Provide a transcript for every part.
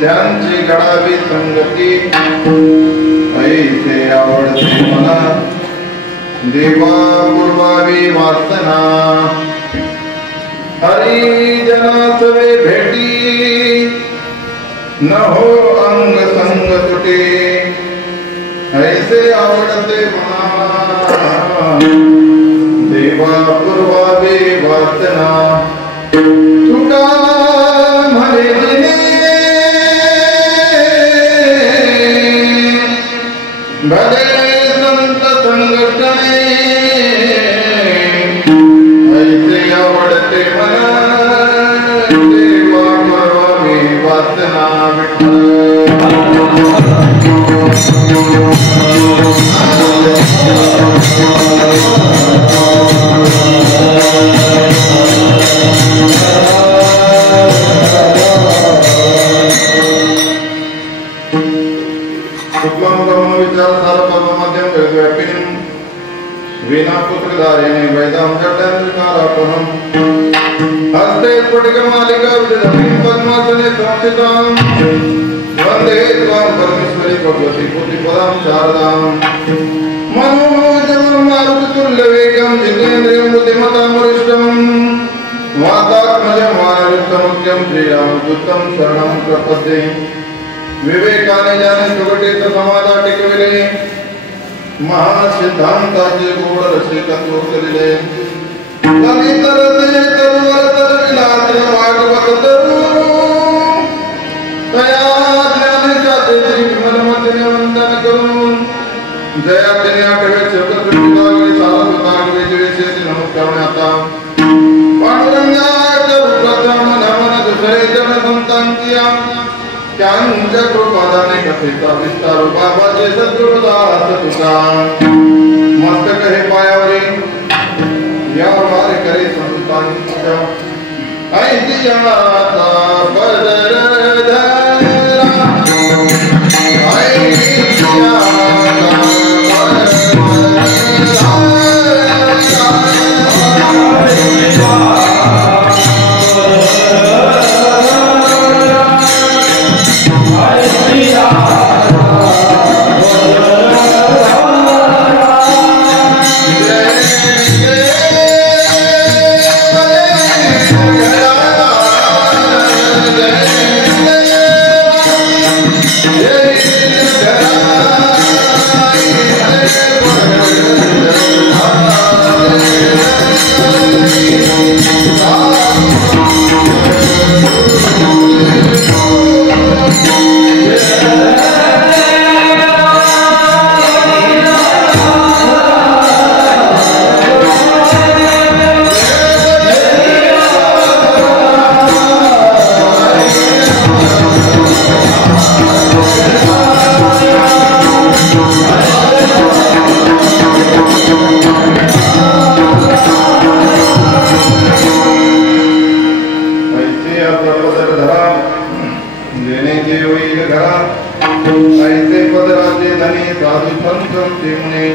त्यांची घडावी संगती ऐसे आवडते मला देवा पूर्वावी वासना हरी जनासवे भेटी न हो अंग संग तुटे ऐसे आवडते मला देवा पूर्वावी वासना तुका म्हणे भले संत संगठने ऐसे आवडते मला देवा पूर्वावी वासना वीणा पुत्रधारिणी वैदां जटांकारापहं हस्ते स्फटिकमालिका विदधतीं पद्मासने संस्थितां वन्दे त्वां परमेश्वरी भगवती पुत्रपदां शारदां मनोजवं मारुततुल्यवेगं जितेन्द्रियं बुद्धिमतां वरिष्ठं वातात्मजं वानरयुक्तमुख्यं श्रीरामदूतं शरणं प्रपद्ये विवेकाने जाने सुगठित समाजा टिकविले महासिद्धांताचे गोड रसिकत्व केले कवितर ते तरुवर तरविलास भागवत तरू तया ज्ञानाच्या तेजी मनमतीने वंदन करून जयातिने आठवे चक्रवर्तीतागळे सारस्वतागळे जिवेशेती नमस्कार आता पांडुरंगाच्या रूपाचा मन दुसरे जन संतांच्या त्यांच्या कृपादाने कथेचा विस्तार बाबाचे सद्गुरुदास तुका मस्तक हे पायावरी या वारे करे संतांच्या ऐतिहाता बदरधरा Hare म्हणे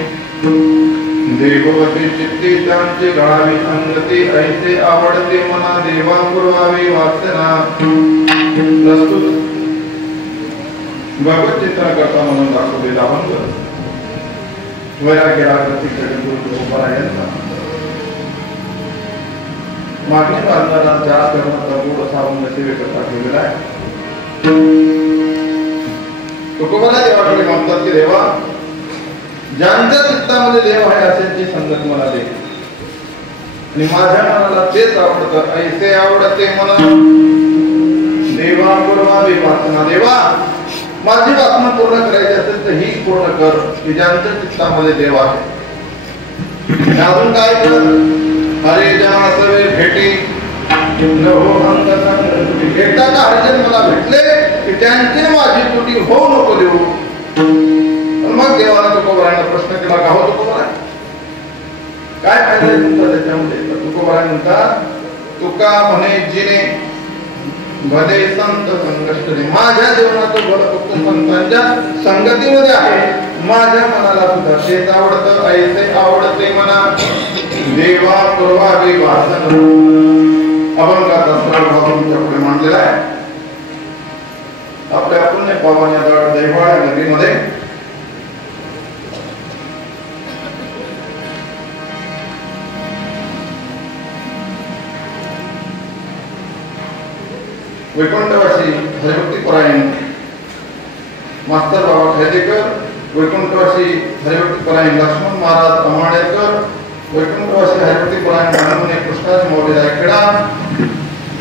देववती चित्ती त्यांची घावी संगती ऐसे आवडते मना देवा पुरवावी वासना प्रस्तुत भगवत चिंतन करता म्हणून दाखवलेला अभंग वैराग्य रागती तुकोबारायांचा मागणी बांधणारा जास्त करण्याचा मूळ असा अभंग सेवेकरता ठेवलेला आहे. तुकोबाला देवाकडे म्हणतात की देवा ज्यांच्या चित्तामध्ये देव आहे अशांची संगत मला दे आणि माझ्या मनाला तेच आवडतं ऐसे आवडते मला देवा पूर्वावी वासना. देवा माझी वासना पूर्ण करायची असेल तर ही पूर्ण कर की ज्यांच्या चित्तामध्ये देव आहे. अजून काय कर हरे जना सवे भेटी भेटता का हरिजन मला भेटले की त्यांची माझी तुटी होऊ नको देऊ. मग देवाला तुकोबारायांना प्रश्न केला का हो तुकोबारा काय फायदा आहे तुमचा त्याच्यामध्ये. तुकोबारा म्हणतात तुका म्हणे जिने भले संत संकष्टने माझ्या जीवनाचं भलं फक्त संतांच्या संगतीमध्ये आहे. माझ्या मनाला सुद्धा तेच आवडतं ऐसे आवडते मना देवा पूर्वावी वासन. अभंगाचा सरळ भाव तुमच्या पुढे मांडलेला आहे. आपल्या पुण्य पावनाच्या दैवाळ्या नगरीमध्ये वैकुंठवासी हरिभक्तीपरायण मास्तर बाबा खैदेकर, वैकुंठवासी हरिभक्तीपरायण लक्ष्मण महाराज अमाडेकर, वैकुंठवासी हरिभक्तीपरायण मानवने कृष्णाजी मौली रायखेडा,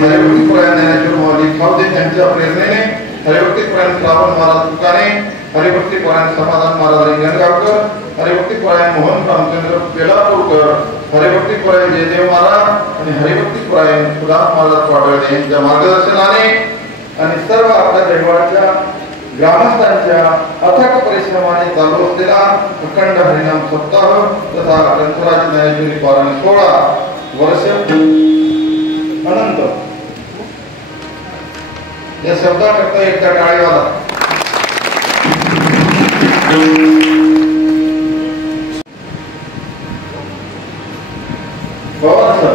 हरिभक्तीपरायण ज्ञानेश्वर मौली खावदे यांच्या प्रेरणेने हरिभक्तीपरायण श्रावण महाराज तुकाने, हरिभक्तीपरायण समाधान महाराज रिंगणगावकर, हरिभक्तीपरायण मोहन रामचंद्र पेलापूरकर, हरिभक्तीपरायण जयदेव महाराज आणि हरिभक्तीपरायण सुदाम महाराज पाटोळे यांच्या मार्गदर्शनाने आणि सर्व आपल्या दैवाच्या ग्रामस्थांच्या अथक परिश्रमाने चालू असलेला अखंड हरिनाम सप्ताह तथा ग्रंथराज ज्ञानेश्वरी पारायण 16 वर्ष अनंत या शब्दाकरता एकदा टाळीवाला. पवार सर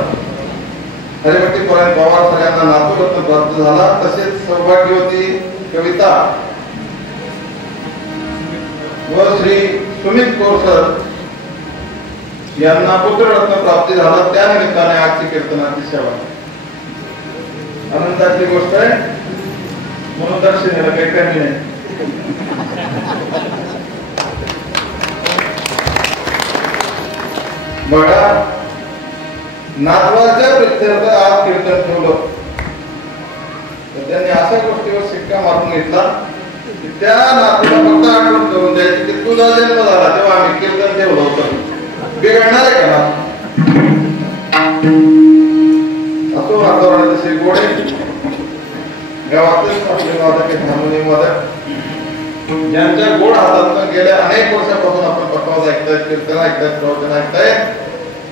हरिभक्तीपरायण पवार सर यांना नातूरत्न प्राप्त झाला. तसेच सौभाग्यवती कविता व श्री सुमित कौर सर यांना पुत्ररत्न प्राप्ती झाला. त्या निमित्ताने आजची कीर्तनाची सेवा आनंदाची गोष्ट आहे म्हणून दर्शनाला काही कमी नाही. बघा नातवाच्या प्रित्यर्थ आज कीर्तन ठेवलं तर त्यांनी अशा गोष्टीवर शिक्का मारून घेतला की त्या नातूला फक्त आठवण करून द्यायची की तुझा जन्म झाला तेव्हा आम्ही कीर्तन ठेवलं होतं. बिघडणार आहे का असो वातावरण तसे गोडे गावातच आपले वादक हार्मोनियम वादक ज्यांच्या गोड हातात गेल्या अनेक वर्षापासून आपण पटवाज ऐकताय कीर्तन ऐकताय प्रवचन ऐकताय.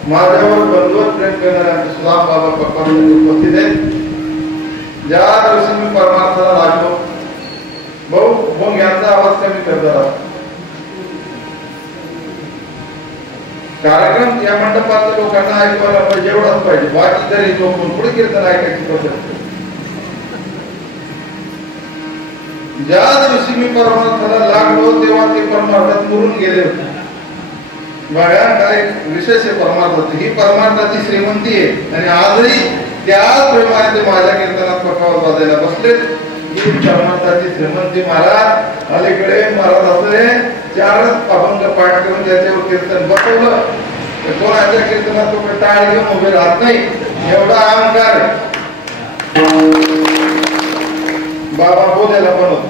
माझ्यावर बंधुवत प्रेम करणाऱ्या सुदाम बाबा पप्पा उपस्थित आहेत. ज्या दिवशी मी परमार्थाला लागलो भाऊ मग यांचा आवाज कमी करतात. कार्यक्रम या मंडपातल्या लोकांना ऐकवायला पाहिजे एवढाच पाहिजे. बाकी तरी झोपून पुढे कीर्तन ऐकायची पद्धत. ज्या दिवशी मी परमार्थाला लागलो तेव्हा ते परमार्थात मुरून गेले होते. बघा काय विशेष आहे परमार्थाची. ही परमार्थाची श्रीमंती आहे आणि आजही त्याच प्रेमाने ते माझ्या कीर्तनात पकावत वाजायला बसले. ही परमार्थाची श्रीमंती. महाराज अलीकडे महाराज असले 4 अभंग पाठ करून त्याच्यावर कीर्तन बसवलं तर कोणाच्या कीर्तनात तो टाळ घेऊन उभे राहत नाही एवढा अहंकार बाबा बोलायला बनवत.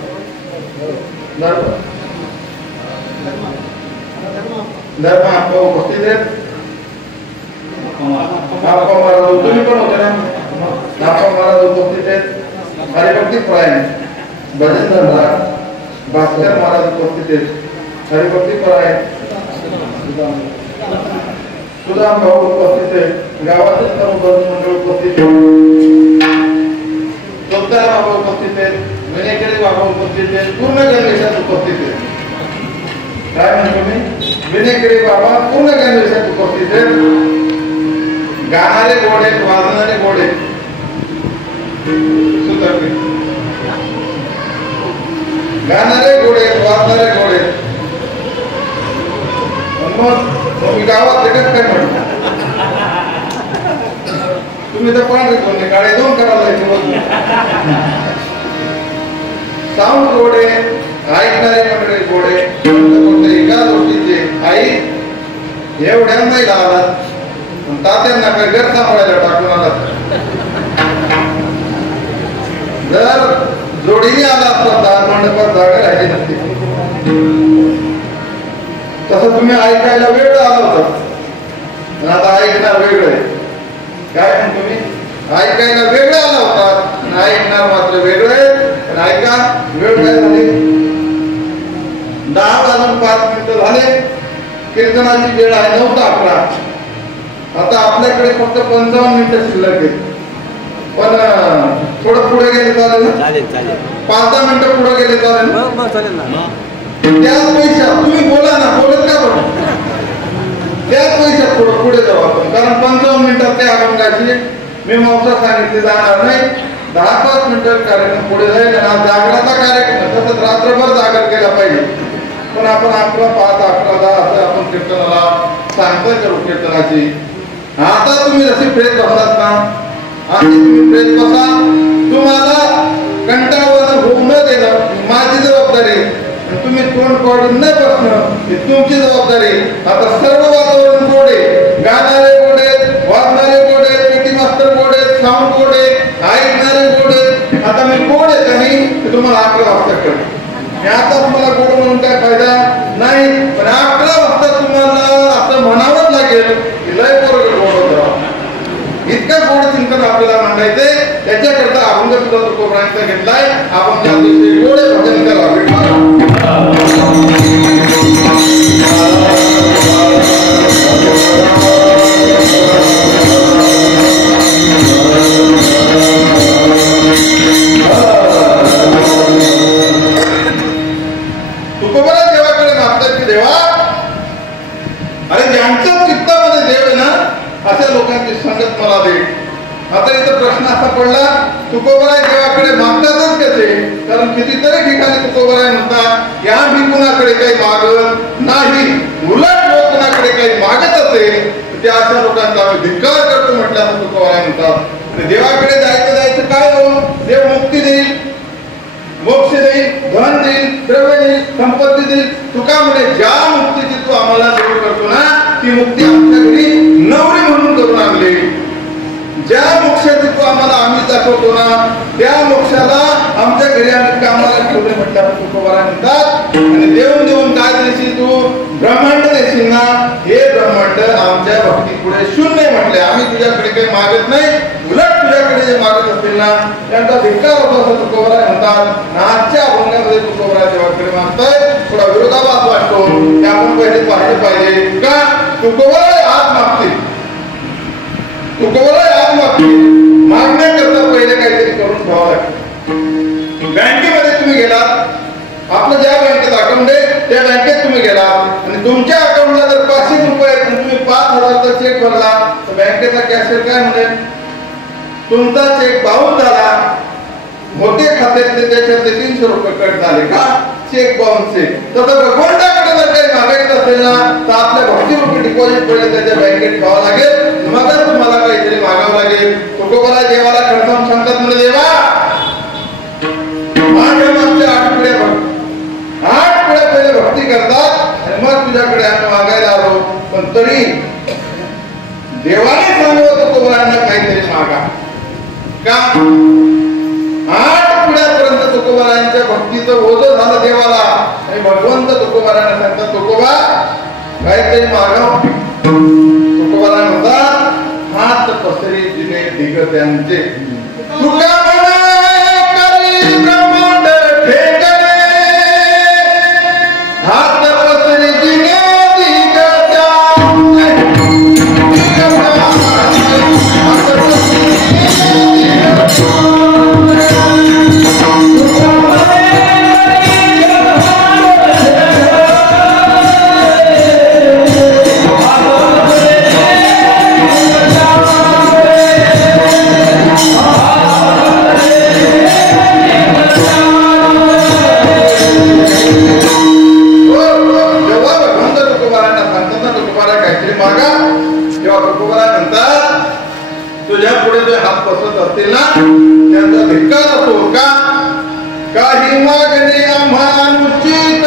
धर्म आपल्या उपस्थित आहेत. आपा महाराज तुम्ही पण होते ना. आपा महाराज उपस्थित आहेत. हरिभक्तीपरायण भजन धनराज भास्कर महाराज उपस्थित आहेत. हरिभक्तीपरायण सुदाम भाऊ उपस्थित आहेत. गावातच सर्व मंडळ उपस्थित आहेत. सोत्तार बाबा उपस्थित आहेत. विनेकरी बाबा उपस्थित आहेत. पूर्ण गणेशात उपस्थित आहेत. काय म्हणतो मी विनेकडे बाबा पूर्ण ज्ञानदेशात उपस्थित आहेत. गाणारे गोडे वाजणारे गोडे सुतक गाणारे घोडे वाजणारे घोडे. मग मी गावात लगेच काय म्हणतो तुम्ही तर पांढरे कोणी काळे दोन करायला जायचे. साऊंड घोडे ऐकणारे मंडळी घोडे एका गोष्टीचे आई एवढ्या नाही लावला तात्यांना काय घर सांभाळायला टाकून आला. जर जोडीने आला असता दार मंडपात जागा राहिली नसती. तसं तुम्ही ऐकायला वेगळं आला होता आता ऐकणार वेगळं आहे. काय म्हणतो तुम्ही ऐकायला वेगळं आला होता ऐकणार मात्र वेगळं आहे. पण ऐका वेळ काय झाली 10 वाजून 5 मिनिटं झाले. कीर्तनाची वेळ आहे 9 ते 11. आता आपल्याकडे फक्त 55 मिनिटं शिल्लक आहेत. पण थोडं पुढे गेले चालेल ना? 5-10 मिनिटं पुढे गेले चालेल ना? त्याच पैशात तुम्ही बोला ना बोलत का बरं त्याच पैशात थोडं पुढे जाऊ आपण. कारण 55 मिनिटात ते अभंगाची मीमांसा सांगितली जाणार नाही. 10-5 मिनिटं कार्यक्रम पुढे जाईल. आणि जागराचा कार्यक्रम तसंच रात्रभर जागर केला पाहिजे. पण आपण 11, 5, 11, 10 असं आपण कीर्तनाला सांगतोय करू कीर्तनाची. आता तुम्ही जसे प्रेत बसलात ना आणि तुम्ही प्रेत बसा. तुम्हाला कंटाळवाणं होऊ न देणं माझी जबाबदारी. तुम्ही तोंड काढून न बसणं ही तुमची जबाबदारी. आता सर्व वातावरण गोडे गाणारे गोडे वाजणारे गोडे पेटी मास्तर गोडे साऊंड गोडे ऐकणारे गोडे. आता मी गोड आहे का नाही तुम्हाला 11 वाजता कळेल. आता तुम्हाला गोड म्हणून काय फायदा नाही. पण 11 वाजता तुम्हाला असं म्हणावंच लागेल की लय पोरगं गोड होतं. इतकं गोड चिंतन आपल्याला मांडायचंय. त्याच्याकरता अभंग सुद्धा तुकोबरायांचा घेतलाय. आपण त्या दिवशी गोडे भजन करावे. तुकोबरा देवाकडे मागतात की देवा अरे ज्यांच्या चित्तामध्ये देव आहे ना अशा लोकांची संगत मला दे. आता इथं प्रश्न असा पडला तुकोबराय देवाकडे मागतातच कसे? कारण कितीतरी ठिकाणी तुकोबराय म्हणतात या मी कुणाकडे काही मागत नाही. उलट लोक कुणाकडे काही मागत असेल तर त्या अशा लोकांचा आम्ही धिक्कार करतो म्हटल्याचं तुकोबराय म्हणतात. आणि देवाकडे जायचं काय हो? देव मुक्ती देईल, मोक्ष देईल, धन देईल, द्रव्य देईल, संपत्ती देईल. तुका म्हणे ज्या मुक्तीची तू आम्हाला देऊ करतो ना ती मुक्ती आमच्या घरी नवरी म्हणून करून आणली. ज्या मोक्षाची तू आम्हाला आम्ही दाखवतो ना त्या मोक्षाला आमच्या घरी आम्ही कामाला ठेवले म्हटलं तुकोबराय म्हणतात. आणि देऊन देऊन काय देशील तू? ब्रह्मांड देशील ना. हे ब्रह्मांड आमच्या भक्ती पुढे शून्य म्हटले. आम्ही तुझ्याकडे काही मागत नाही. उलट तुझ्याकडे जे मागत असतील ना त्यांचा धिक्कार होतो असं तुकोबराय म्हणतात. आजच्या अभंगामध्ये तुकोबराय देवाकडे मागताय. थोडा विरोधाभास वाटतो ते आपण पहिले पाहिलं पाहिजे का तुकोबराय आज मागतील. तुकोबराय आज मागतील. मागण्याकरता पहिले काहीतरी करून ठेवावं लागतं. बँकेमध्ये तुम्ही गेलात आपलं ज्या बँकेत अकाउंट आहे त्या बँकेत तुम्ही गेलात आणि तुमच्या अकाउंटला जर 500 रुपये आहेत तुम्ही 5,000चा चेक भरला तर बँकेचा कॅशियर काय म्हणेल? तुमचा चेक बाउन्स झाला. मोठे खात्यातले त्याच्यातले 300 रुपये कट झाले का? चेक बाउन्स आहे. तर भगवंताकडे जर काही मागायचं असेल ना तर आपल्या भक्ती रुपये डिपॉझिट पहिले त्याच्या बँकेत ठेवावं लागेल. मगच तुम्हाला काहीतरी मागावं लागेल. तुकोबराय देवाला खडसावून सांगतात म्हणजे देवा माझ्या मागच्या 8 पिढ्या पहिले भक्ती करतात आणि मग तुझ्याकडे आम्ही मागायला आलो. पण तरी देवाने सांगत तुकोबरायांना काहीतरी मागा का? 8 पिढ्यापर्यंत तुकोबरायांच्या भक्तीचं ओझं झालं देवाला. आणि भगवंत तुकोबरायांना सांगतात तुकोबा काहीतरी मागाव. तुकोबराय म्हणतात हात पसरी जिने दिगत्यांचे तुका करी ब्रह्मांड ठेकणे. हात पसरी जिने तुकोबारा काहीतरी मागा. तेव्हा तुकोबारा म्हणतात तुझ्या पुढे जे हात बसत असतील ना त्यांचा धिक्कार असो का. काही मागणे आम्हा अनुचित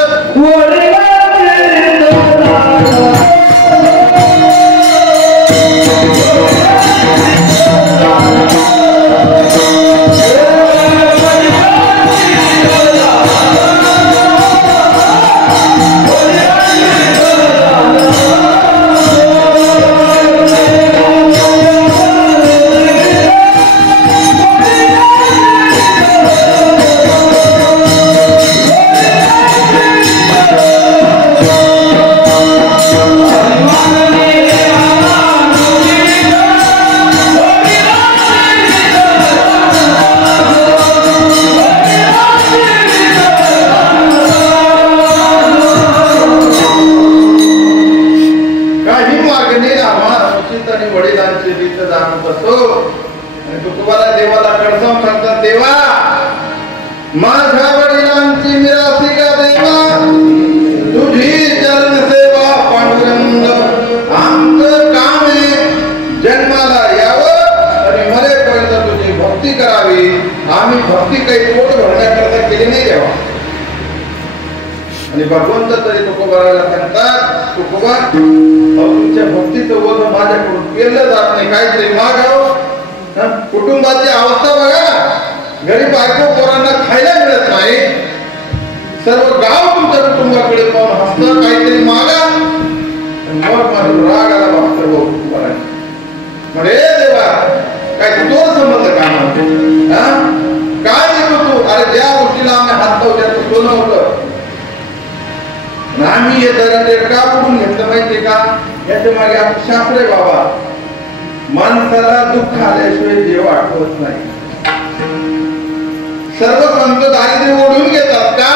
तुकोबारा देवाला कडसावून सांगतात देवा माझ्या वडिलांची मिरासिका देवा तुझी चरण सेवा पांडुरंग. आमचं काम आहे जन्माला यावं आणि मरेपर्यंत तुझी भक्ती करावी. आम्ही भक्ती काही पोट भरण्याकरता केली नाही देवा. आणि भगवंत तरी तुकोबाराला सांगतात तुकोबा तुमच्या भक्तीचं ओझं माझ्याकडून केलं जात नाही. काहीतरी मागावं. कुटुंबाची अवस्था बघा ना घरी बायको पोरांना खायला मिळत नाही. सर्व गाव तुमच्या कुटुंबाकडे पाहून हसतं. काहीतरी मागा. मग माझा राग आला मास्तर भाऊ तुकोबारा म्हणे देवा काय तो समजलं का काय देतो तू. अरे ज्या गोष्टीला आम्ही हात लावू त्याचं सोनं होतं आम्ही हे जरा ते का कुठून घेतलं माहितीये का. याच्या मागे आपण शास्त्र आहे बाबा. माणसाला दुःख आल्याशिवाय देव आठवत नाही. सर्व संत दारिद्र्य ओढून घेतात का.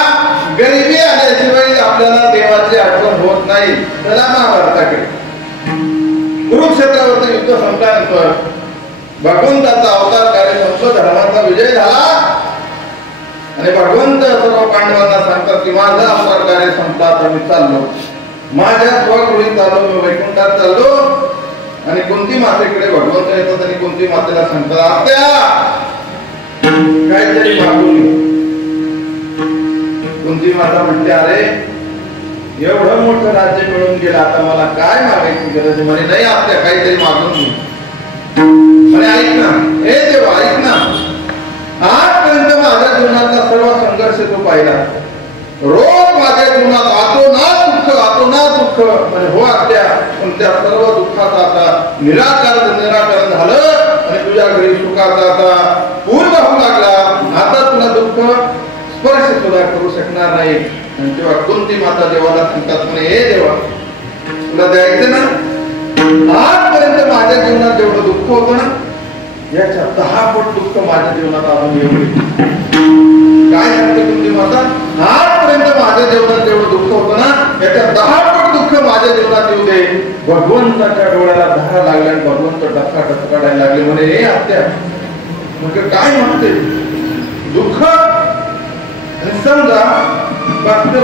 गरिबी आल्याशिवाय आपल्याला देवाची आठवण होत नाही. चला महाभारताकडे कुरुक्षेत्रावरचं युद्ध संपल्यानंतर भगवंताचा अवतार कार्य संपलं. धर्माचा विजय झाला आणि भगवंत सर्व पांडवांना सांगतात की माझा अवतार कार्य संपला. आता मी चाललो माझ्या स्वगृही चाललो. मी वैकुंठात चाललो. आणि कुंती मातेकडे भगवंत येतात आणि कुंती मातेला सांगतात आत्या काहीतरी मागून घे. कुंती माता म्हटली अरे एवढं मोठं राज्य मिळून गेलं आता मला काय मागायची गरज. म्हणे नाही आत्या काहीतरी मागून घे. म्हणे ऐक ना हे देवा ऐक ना आजपर्यंत माझ्या जीवनातला सर्व संघर्ष तू पाहिला. रोज माझ्या जीवनात अतोनात दुःख म्हणजे हो आत्या पण त्या सर्व दुःखाचा आता निराकरण झालं आणि तुझ्या घरी सुखाचा आता पूर्ण होऊ लागला. आता तुला दुःख स्पर्श सुद्धा करू शकणार नाही. आणि तेव्हा कुंती माता देवाला सांगतात म्हणे हे देवा तुला द्यायचं ना आजपर्यंत माझ्या जीवनात जेवढं दुःख होतं ना याच्या 10 पट दुःख माझ्या जीवनात आणून येऊ. काय सांगते कुंती माता आजपर्यंत माझ्या जीवनात जेवढं दुःख होतं ना याच्या 10 पट दुःख माझ्या जीवनात येऊ दे. भगवंताच्या डोळ्याला धारा लागल्या आणि भगवंत डफका डफकाडायला लागले. म्हणे हे आत्या मग काय म्हणते दुःख. आणि समजा बघते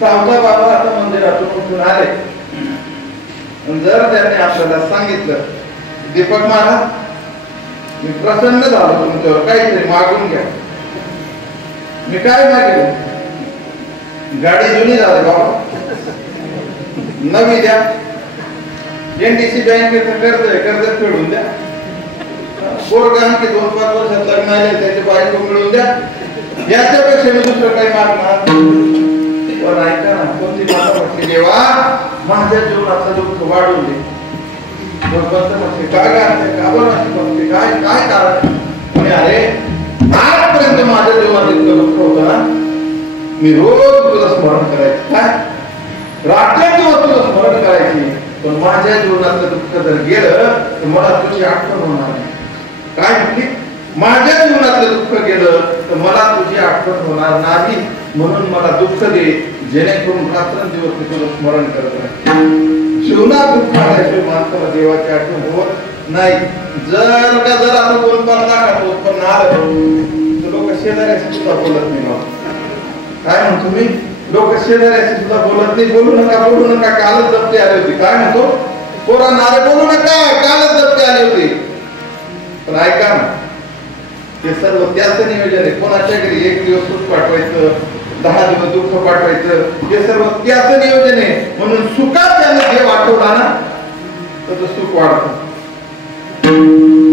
सावता बाबा आता मंदिरातून उठून आले जर त्यांनी आपल्याला सांगितलं दीपक महाराज मी प्रसन्न झालो तुमच्यावर काहीतरी मागून घ्या. मी काय मागितलं गाडी जुनी झाली बाबा नवी द्या. एनडीसी बँकेचं कर्ज फेडून द्या. पोरगा की 2-5 वर्षात लग्न आले त्याची बायको मिळून द्या. याच्यापेक्षा मी दुसरं काही मागणार पण ऐका ना कोणती माता म्हटली देवा माझ्या जीवनाचं दुःख वाढून दे. काय काय कारण म्हणे अरे आजपर्यंत माझ्या जीवनात इतकं दुःख होतं ना मी रोज तुझं स्मरण करायचं काय रात्रंदिवस तुझं स्मरण करायची. पण माझ्या जीवनातलं दुःख जर गेलं तर मला तुझी आठवण होणार नाही. काय म्हटली माझ्या जीवनातलं दुःख गेलं तर मला तुझी आठवण होणार नाही. म्हणून मला दुःख दे जेणेकरून रात्रंदिवस मी तुझं स्मरण करत राहील. जीवनात दुःख आल्याशिवाय माणसाला देवाची आठवण होत नाही. जर असं 2-5 लाखाचं उत्पन्न आलं तर लोक शेजाऱ्याशी सुद्धा बोलत नाही. काय म्हणतो मी लोक शेजाऱ्याशी सुद्धा बोलत नाही, बोलू नका कालच जप्ती आली होती. काय म्हणतो पोरांना, अरे बोलू नका कालच जप्ती आली होती. पण ऐका ना, हे सर्व त्याचं नियोजन आहे. कोणाच्या घरी 1 दिवस सुख पाठवायचं, 10 दिवस दुःख पाठवायचं, हे सर्व त्याचं नियोजन आहे. म्हणून सुखात त्याने देव आठवला ना तर सुख वाढतं.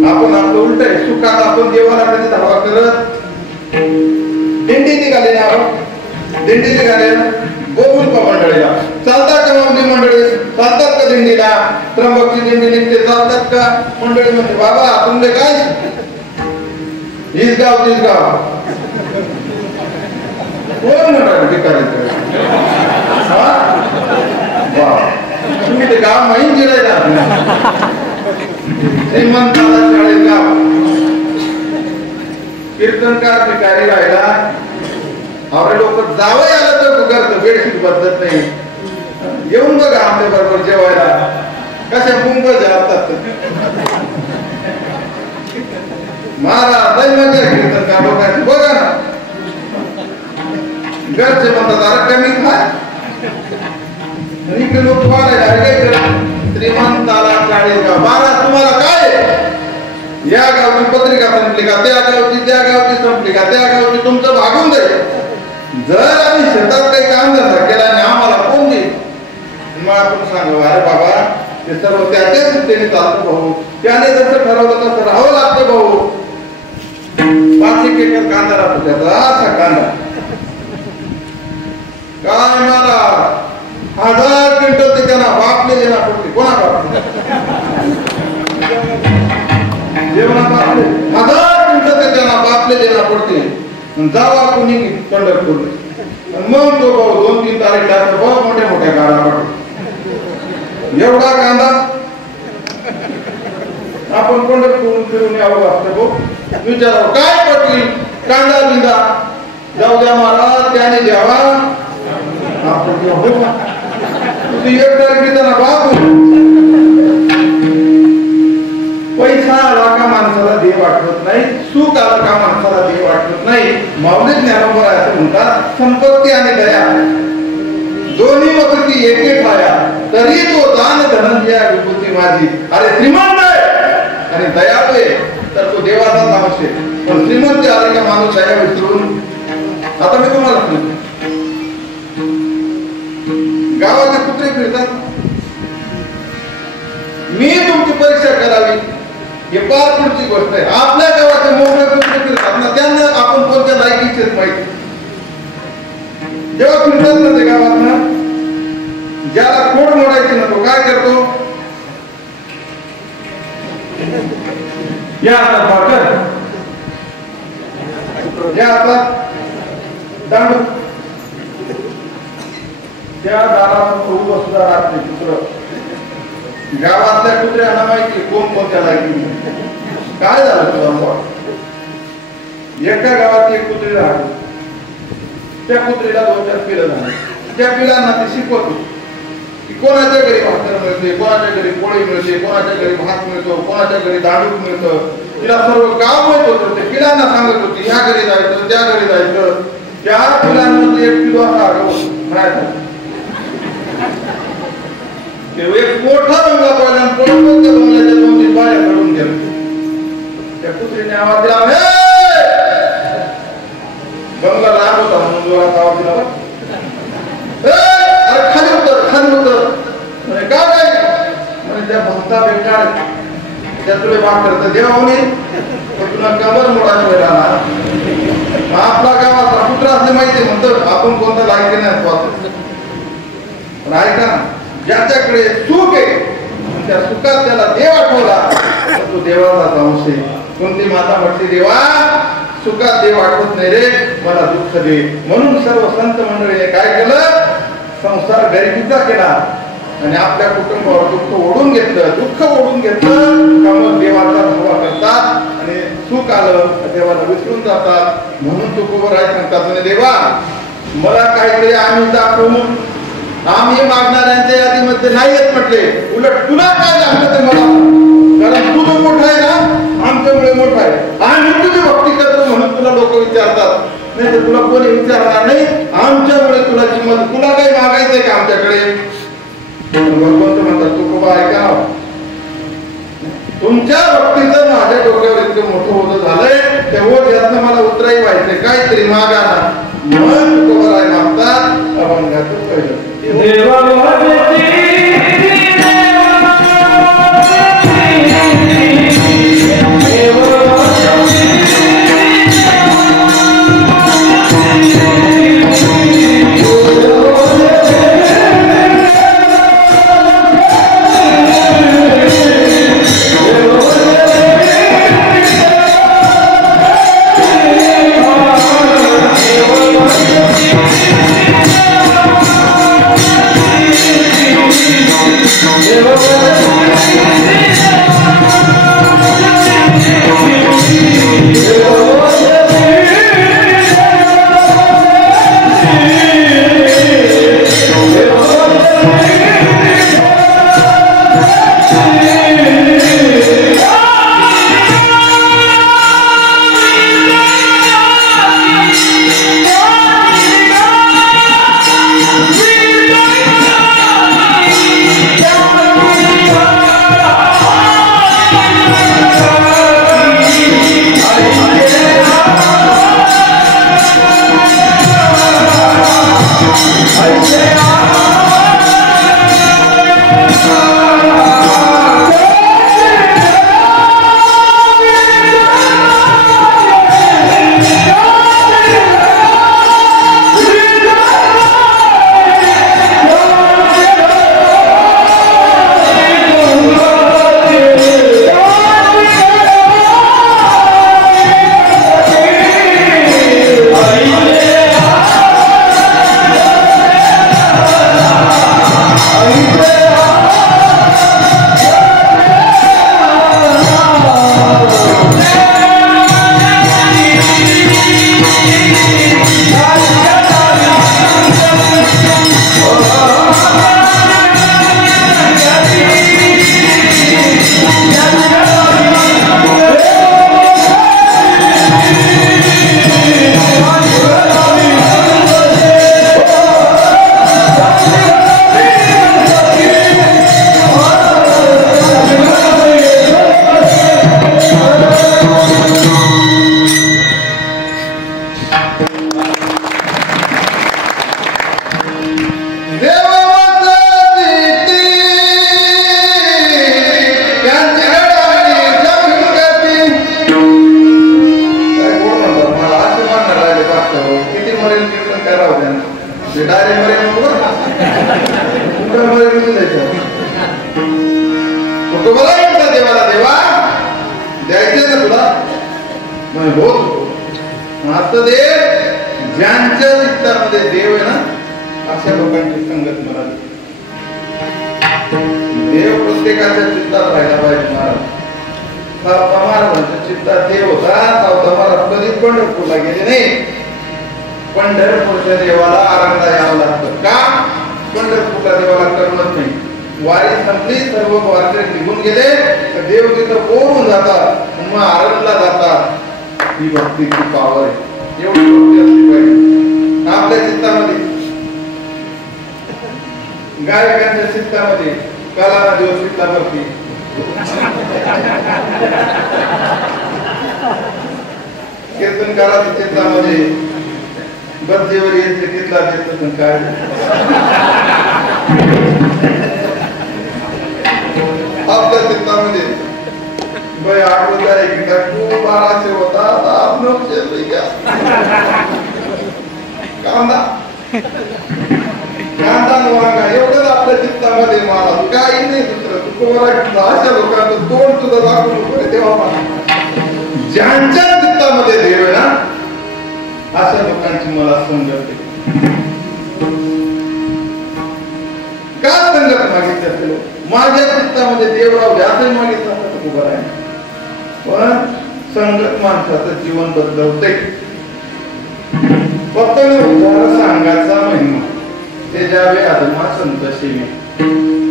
आपण आपलं उलट आहे, सुखात आपण देवाला कधी धावा करत. दिंडी निघाले ना, दिंडी निघाले बोलून का मंडळीला, चालतात का माऊली मंडळी, चालतात का दिंडीला, त्र्यंबकची दिंडी निघते चालतात का मंडळी. म्हणते बाबा तुमचे काय इसगाव कोण म्हणणार ठिकाणी, तुम्ही ते गाव माहीत गेलाय ना. श्रीमंताला शाळेगाव कीर्तनकार भिकारी राहिला. आवडे लोक जावं आलं तर घरचं बेडशीट बदलत नाही. येऊन बघा आमच्या बरोबर जेवायला, कशा कुंभ जातात महाराज लय मजा कीर्तनकार लोकांची. बघा ना घरचे म्हणतात अरे कमी खाय, इकडे लोक वाढायला श्रीमंताला चाळीसगाव. महाराज तुम्हाला काय या गावची पत्रिका संपली का, त्या गावची संपली का, त्या गावची तुमचं भागून जाईल. जर आम्ही शेतात काही काम धंदा केला आणि आम्हाला कोण देईल, मग आपण सांगावं अरे बाबा हे सर्व त्याच्याच सुट्टीने चालतं भाऊ, त्याने जसं ठरवलं तसं राहावं लागतं भाऊ. 5 एकर कांदा राहतो त्याचा, असा कांदा काय मला 1000 क्विंटल ते त्यांना बापले देणार पडते. कोणा बापले जेवणा बापले 1000 क्विंटल ते त्यांना बापले देणार पडते. जावा कोणी पंढरपूर, मग तो भाऊ 2-3 तारीखला भाऊ मोठ्या गाडा पडतो. एवढा कांदा आपण पंढरपूर फिरून यावं लागतं भाऊ. विचारावं काय पटली कांदा बिंदा, जाऊ द्या महाराज त्याने द्यावा. एक तारखेचा ना बाप, पैसा आला का माणसाला देव आठवत नाही, सुख आला का माणसाला देव आठवत नाही. माऊली ज्ञानोबा असं म्हणतात, संपत्ती आणि दया दोन्ही वक्ती एके ठाया, तरी तो दान धनंजया विभूती माझी. अरे श्रीमंत आहे आणि दयाळू आहे तर तो देवाचाच अंश आहे. पण श्रीमंत आले का माणूस दया विसरून. आता मी तुम्हाला सांगतो, गावाचे कुत्रे फिरतात, मी तुमची परीक्षा करावी हे फार पुढची गोष्ट आहे. आपल्या गावाचे मोठे कुत्रे फिरतात ना, त्यांना आपण कोणत्या लायकीचे माहिती. जेव्हा फिरतात ना ते गावात ना, ज्याला खोड मोडायची ना तो काय करतो, या हातात भाकर, या हातात दांडू, त्या दारात उभं सुद्धा राहत नाही कुत्र. गावातल्या कुत्र्यांना माहिती कोण कोणत्या लायकी. काय झालं तुला, एका गावात एक कुत्री राहते, त्या कुत्रीला 2-4 पिलं झाले. त्या पिलांना ते शिकवतो की कोणाच्या घरी भाकर मिळते, कोणाच्या घरी पोळी मिळते, कोणाच्या घरी भात मिळतो, कोणाच्या घरी दांडूक मिळतं. तिला सर्व गाव माहित होतं. ते पिलांना सांगत होती ह्या घरी जायचं, त्या घरी जायचं. त्या पिलांमध्ये 1 किलो असा आढळून एक मोठा बंगला पाहिला, त्या बंगल्याच्या 2-3 बाया घडून गेल्या. त्या कुत्रीने आवाज दिला, बंगला लांब होता म्हणून जोरात आवाज दिला, अरे खाली उतर. म्हणे का काय, म्हणजे त्या भक्ता बेकार त्या तुला भाकर तर देवाने तुला कमर मोडायला वेळ आला. आपला गावाचा कुत्रा असले माहिती म्हणतो आपण कोणता लायकी नाही स्वातंत्र्य. पण ऐका, ज्याच्याकडे सुख आहे त्या सुखात त्याला देव आठवला तर तो देवाचा अंश आहे. कोणती माता म्हटली देवा सुखात देव आठवत नाही रे, मला दुःख दे. म्हणून सर्व संत मंडळीने काय केलं, संसार गरिबीचा केला आणि आपल्या कुटुंबावर दुःख ओढून घेतलं का मग देवाचा धावा करतात आणि सुख आलं देवाला विसरून जातात. म्हणून तुकोबराय सांगतात, देवा मला काहीतरी आम्ही दाखवून आम्ही मागणाऱ्यांच्या यादीमध्ये नाही येत म्हटले, उलट तुला काय लागलं ते मला, कारण तू जो मोठा आहे ना आमच्यामुळे मोठा आहे, आम्ही तुझी भक्ती करतो म्हणून तुला लोक विचारतात. नाही तर तुला कोणी विचारणार नाही. आमच्यामुळे तुला किंमत, तुला काही मागायचंय का आमच्याकडे? भगवंत म्हणतात तुकोबा ऐका, तुमच्या भक्तीचं माझ्या डोक्यावर इतकं मोठं होतं झालंय, तेव्हा यातनं मला उतराई व्हायचंय, काहीतरी मागा ना. मग तुकोबा राय मागतात अभंगाचं पहिलं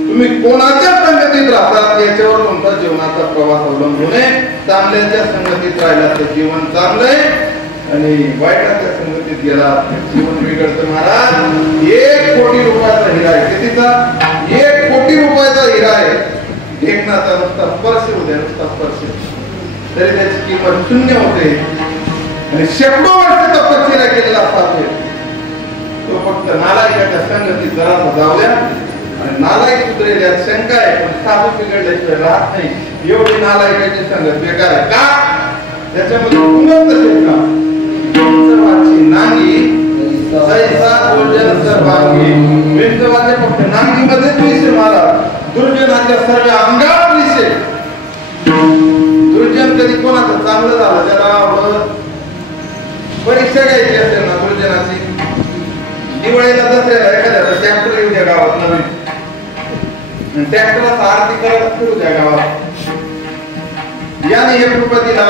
तुम्ही कोणाच्या संगतीत राहतात याच्यावर तुमचा जीवनाचा प्रवास अवलंबून आहे. चांगल्याच्या संगतीत राहिला तर जीवन चांगलंय आणि वाईटाच्या संगतीत परिस्थितीत गेला जीवन बिघडतं महाराज. 1 कोटी रुपयाचा हिरा आहे. कितीचा? 1 कोटी रुपयाचा हिरा आहे. एकनाथा नुसता स्पर्श होते, नुसता स्पर्श तरी त्याची किंमत शून्य होते. आणि शेकडो वर्ष तपश्चर्या केलेला असतात तो फक्त नालायकाच्या संगतीत जरा जाऊ द्या. आणि नालायक सुधरेल यात शंका आहे, पण साधू बिघडल्याशिवाय राहत नाही. एवढी नालायकाची संगत बेकार आहे का? त्याच्यामध्ये उन्नत शेतका विंचवाची नांगी सैसा दुर्जन सर्वांगी. विंचवाचे फक्त नांगीमध्येच विषय मारा, दुर्जनाच्या सर्व अंगात विषय. दुर्जन कधी कोणाचं चांगलं झालं त्याला परीक्षा घ्यायची असेल ना दुर्जनाची, दिवाळीला दसऱ्याला एखाद्याला ट्रॅक्टर येऊ द्या गावात नवीन, ट्रॅक्टरला आरती करायला फिरू द्या गावात. याने 1 रुपया दिला,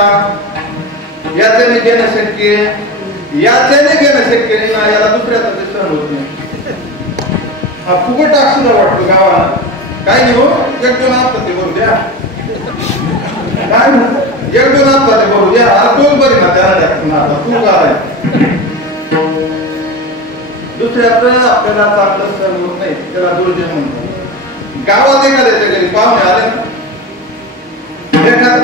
याच्याने घेणं शक्य, याच्याने घेणं शक्य नाही ना, याला दुसऱ्याचा ते सहन होत नाही. हा फुकट अक्षर वाटतो गावाला. काय नाही हो, 1-2 हप्ता ते भरू द्या. काय 1-2 हप्ता ते भरू द्या. तोच बरी ना त्याला तू काय दुसऱ्याचं आपल्याला चांगलं सहन होत नाही, त्याला दुर्जन म्हणतो. गावात एखाद्याच्या घरी पाहुणे आले ना,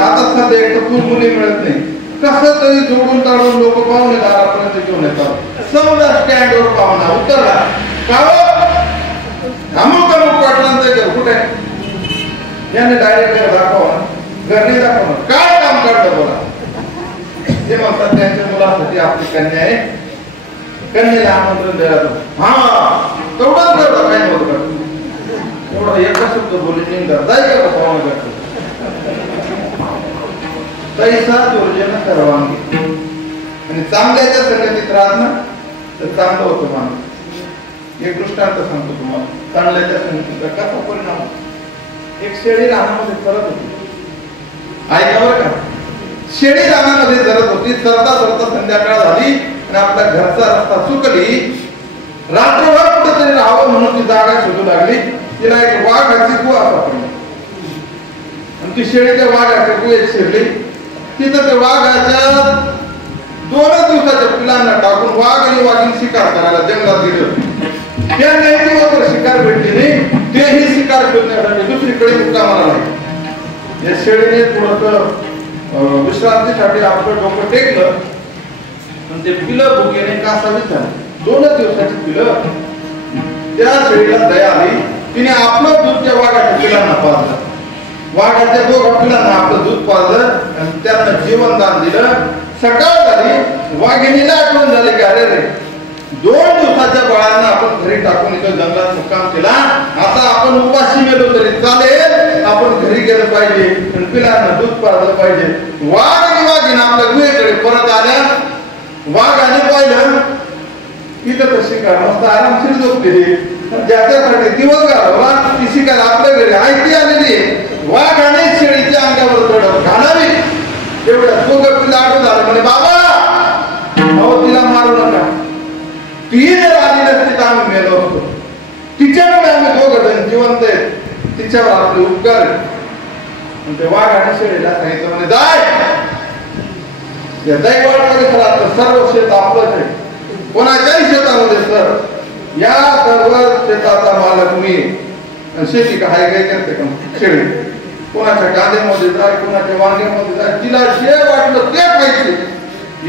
आता सध्या एक तर खूप मुली मिळत नाही, कसं तरी जोडून ताडून लोक पाहुणे दारापर्यंत घेऊन येतात. समजा स्टँडवर पाहुणा उतरला का अमुक अमुक पाटलांचं घर कुठे, याने डायरेक्ट घर दाखवा, घर नाही दाखवणार. काय काम करतं बोला. ते म्हणतात त्यांच्या मुलासाठी आपली कन्या आहे, कन्याला आमंत्रण द्यायला. हा तेवढंच करता, काय नव्हतं एवढा एका शब्द बोलून निघतात जाय का पाहुणे करतो. तैसा दुर्जन सर्वांगी. आणि चांगल्याच्या संगतीत राहत ना तर चांगलं होतं माणूस. एक दृष्टांत सांगतो तुम्हाला चांगल्याच्या संगतीचा कसा परिणाम. एक शेळी रानामध्ये चरत होती, ऐकावर का, शेळी रानामध्ये चरत होती. चरता चरता संध्याकाळ झाली आणि आपल्या घरचा रस्ता चुकली. रात्रभर कुठेतरी राहावं म्हणून ती जागा शोधू लागली. तिला एक वाघाची गुहा सापडली आणि ती शेळी त्या वाघाच्या गुहेत शिरली. तिथं ते वाघाच्या 2 दिवसाच्या पिलांना टाकून वाघ आणि वाघीण शिकार करायला जंगलात गेले होते. त्या नाही दिवसभर शिकार भेटली नाही, तेही शिकार शोधण्यासाठी दुसरीकडे मुक्कामाला लागले. या शेळीने थोडस विश्रांतीसाठी आपलं डोकं टेकलं आणि ते पिलं भुकेने कासावीस झालं. 2 दिवसाची पिलं. त्या शेळीला दया आली, तिने आपलं दूध त्या वाघाच्या पिलांना पाजलं. वाघाच्या 2 पिलांना आपलं दूध पाजलं आणि त्यांना जीवनदान दिलं. सकाळ झाली, वाघिणीला आठवण झाली की अरे रे 2 दिवसाच्या बाळांना आपण घरी टाकून इथं जंगलात मुक्काम केला, आता आपण उपाशी मेलो तरी चालेल, आपण घरी गेलं पाहिजे आणि पिलांना दूध पाजलं पाहिजे. वाघ आणि वाघीण आपल्या गुहेकडे परत आल्या. वाघाने पाहिलं इथं तर शिकार मस्त आरामशीर झोपलेली, ज्याच्यासाठी दिवस घालवला ती शिकार आपल्या घरी ऐकली आलेली आहे. वाघाने शेळीच्या अंगावर चढव घालावी. एवढ्या 2 पिलं आठवण झालं म्हणे बाबा अहो तिला मारू नका, ती जर आली नसती तर आम्ही मेलो असतो. तिच्यामुळे आम्ही 2 जण जिवंत आहेत, तिच्यावर आपले उपकार आहेत. ते वाघाने शेळीला सांगितलं म्हणे जाय या दैवाड परिसरात सर्व शेत आपलंच आहे, कोणाच्याही शेतामध्ये सर या सर्व शेताचा मालक मी. शेती काय काय करते का शेळी, कोणाच्या कांद्यामध्ये जाय, कोणाच्या वांग्यामध्ये जाय, तिला जे वाटलं ते खायचे.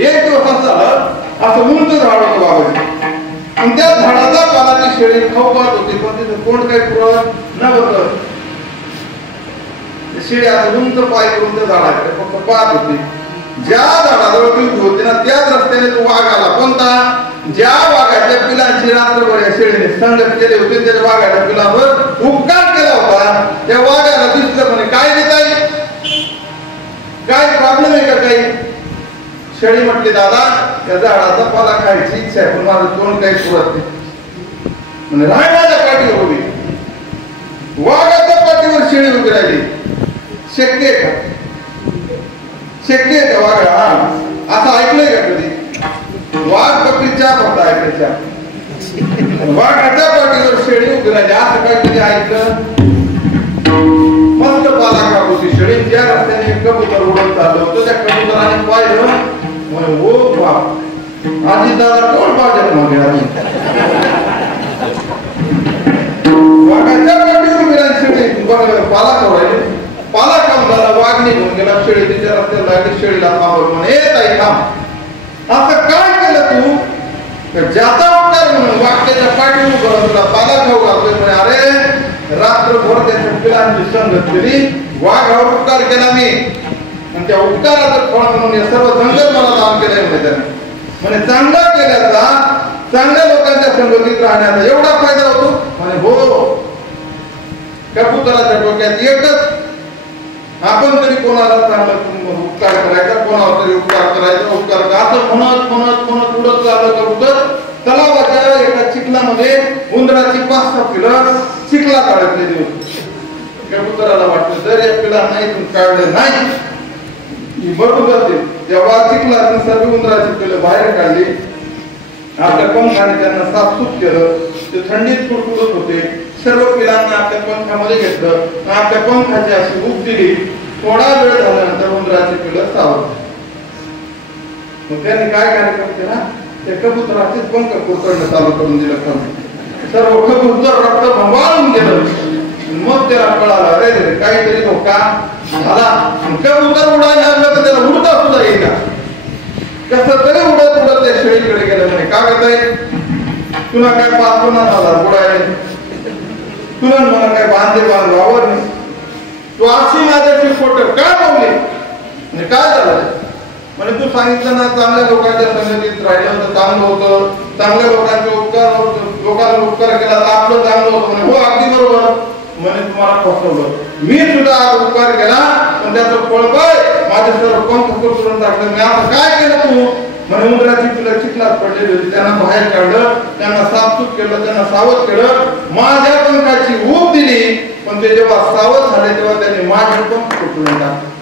एक दिवस असं असं उंच झाड होतं बाबाजी आणि त्या झाडाचा पाला ती शेळी खाऊ पाहत होती, पण तिथं कोण काही पुरवत नव्हतं. शेळी असं उंच पाय करून त्या झाडाकडे फक्त पाहत होती. ज्या झाडाजवळ ती उभी होती ना त्याच रस्त्याने तो वाघ आला. कोणता? ज्या वाघाच्या पिलांची रात्रभर या शेळीने संगत केले होते, त्या वाघाच्या पिलांवर उपकार केला होता. त्या वाघाला दिसलं म्हणे काय देत आहे, काय प्रॉब्लेम आहे का काही. शेळी म्हटली दादा या झाडाचा पाला खायची इच्छा आहे पण माझं तोंड काही पुरत नाही. म्हणजे राहण्याच्या पाठीवर उभी, वाघाच्या पाठीवर शेळी उभी राहिली. शक्य आहे का? शक्य आहे का वाघा? असं ऐकलंय का कधी? वाघ बकरीच्या फक्त ऐकायच्या, वाघाच्या पाठीवर शेळी उभी राहिली असं काय कधी ऐकलं? मस्त पाला खात होती शेळी. ज्या रस्त्याने कबूतर उडत चाललं होतं त्या कबुतराने पाहिलं, ओ बाप आजी दादा कोण पाहिजे मग वाघाच्या पाठीवर गेला शेळी पाला कवरायले पाला काम झाला वाघ निघून गेला शेळी तिच्या रस्त्याला लागली शेळीला थांबव म्हणे ताई थांब असं काय केलं तू ज्याचा उपकार म्हणून वाघ्याच्या पाठीवर उभं तुला पाला खाऊ घालतोय म्हणे अरे रात्रभर त्याच्या पिलांची संगत केली वाघावर उपकार केला मी आणि त्या उपकाराचं फळ म्हणून हे सर्व जंगल मला दान केलंय म्हणे त्याने म्हणे चांगला केल्याचा चांगल्या लोकांच्या संगतीत राहण्याचा एवढा फायदा होतो म्हणे हो कबुतराच्या डोक्यात एकच आपण तरी कोणाला चांगला उपकार करायचा कोणावर तरी उपकार करायचा उपकार असं म्हणत म्हणत म्हणत उडत चाललं कबूतर तलावाच्या एका चिखलामध्ये उंदराची 5-6 पिलं चिखला काढले दिवस कबुतराला वाटलं जर या पिला नाही काढलं नाही मरून जाते तेव्हा चिखलातून सर्व उंदराची पिलं बाहेर काढली आपल्या पंखाने त्यांना साफसूफ केलं ते थंडीत कुडकुडत होते सर्व पिलांना आपल्या पंखामध्ये घेतलं आपल्या पंखाची अशी उब दिली थोडा वेळ झाल्यानंतर उंदराची पिलं सावरली मग त्यांनी काय कार्यक्रम केला त्या कबुतराचेच पंख कुरतडणं चालू करून दिलं सर्व कबूतर रक्त भंबाळून गेलं मग त्याला कळालं अरे काहीतरी धोका झाला कबूतर उडायला लागलं तर त्याला उडता सुद्धा येईल कसं तरी उडत उडत त्या शेळीकडे गेलं म्हणे का करताय तुला काय पाचपणा झाला उडायला तुला मला काय बांधे बांधवावर नाही तू अशी माझ्याशी खोटं काय बोलली म्हणजे काय झालं म्हणजे तू सांगितलं ना चांगल्या लोकांच्या संगतीत राहिलं तर चांगलं होतं चांगल्या लोकांचे उपकार लोकांना उपकार केला तर आपलं चांगलं होतं म्हणे हो अगदी बरोबर म्हणे तुम्हाला फसवलं मी सुद्धा उपकार केला पण त्याचं फळ काय माझे सर्व पंख करून टाकलं मी आता काय केलं तू म्हणे उंदराची पिलं चिखलात पडलेली होती त्यांना बाहेर काढलं त्यांना साफसूफ केलं त्यांना सावध केलं माझ्या पंखाची ऊब दिली पण ते जेव्हा सावध झाले तेव्हा त्यांनी माझे पंख तुटून टाकले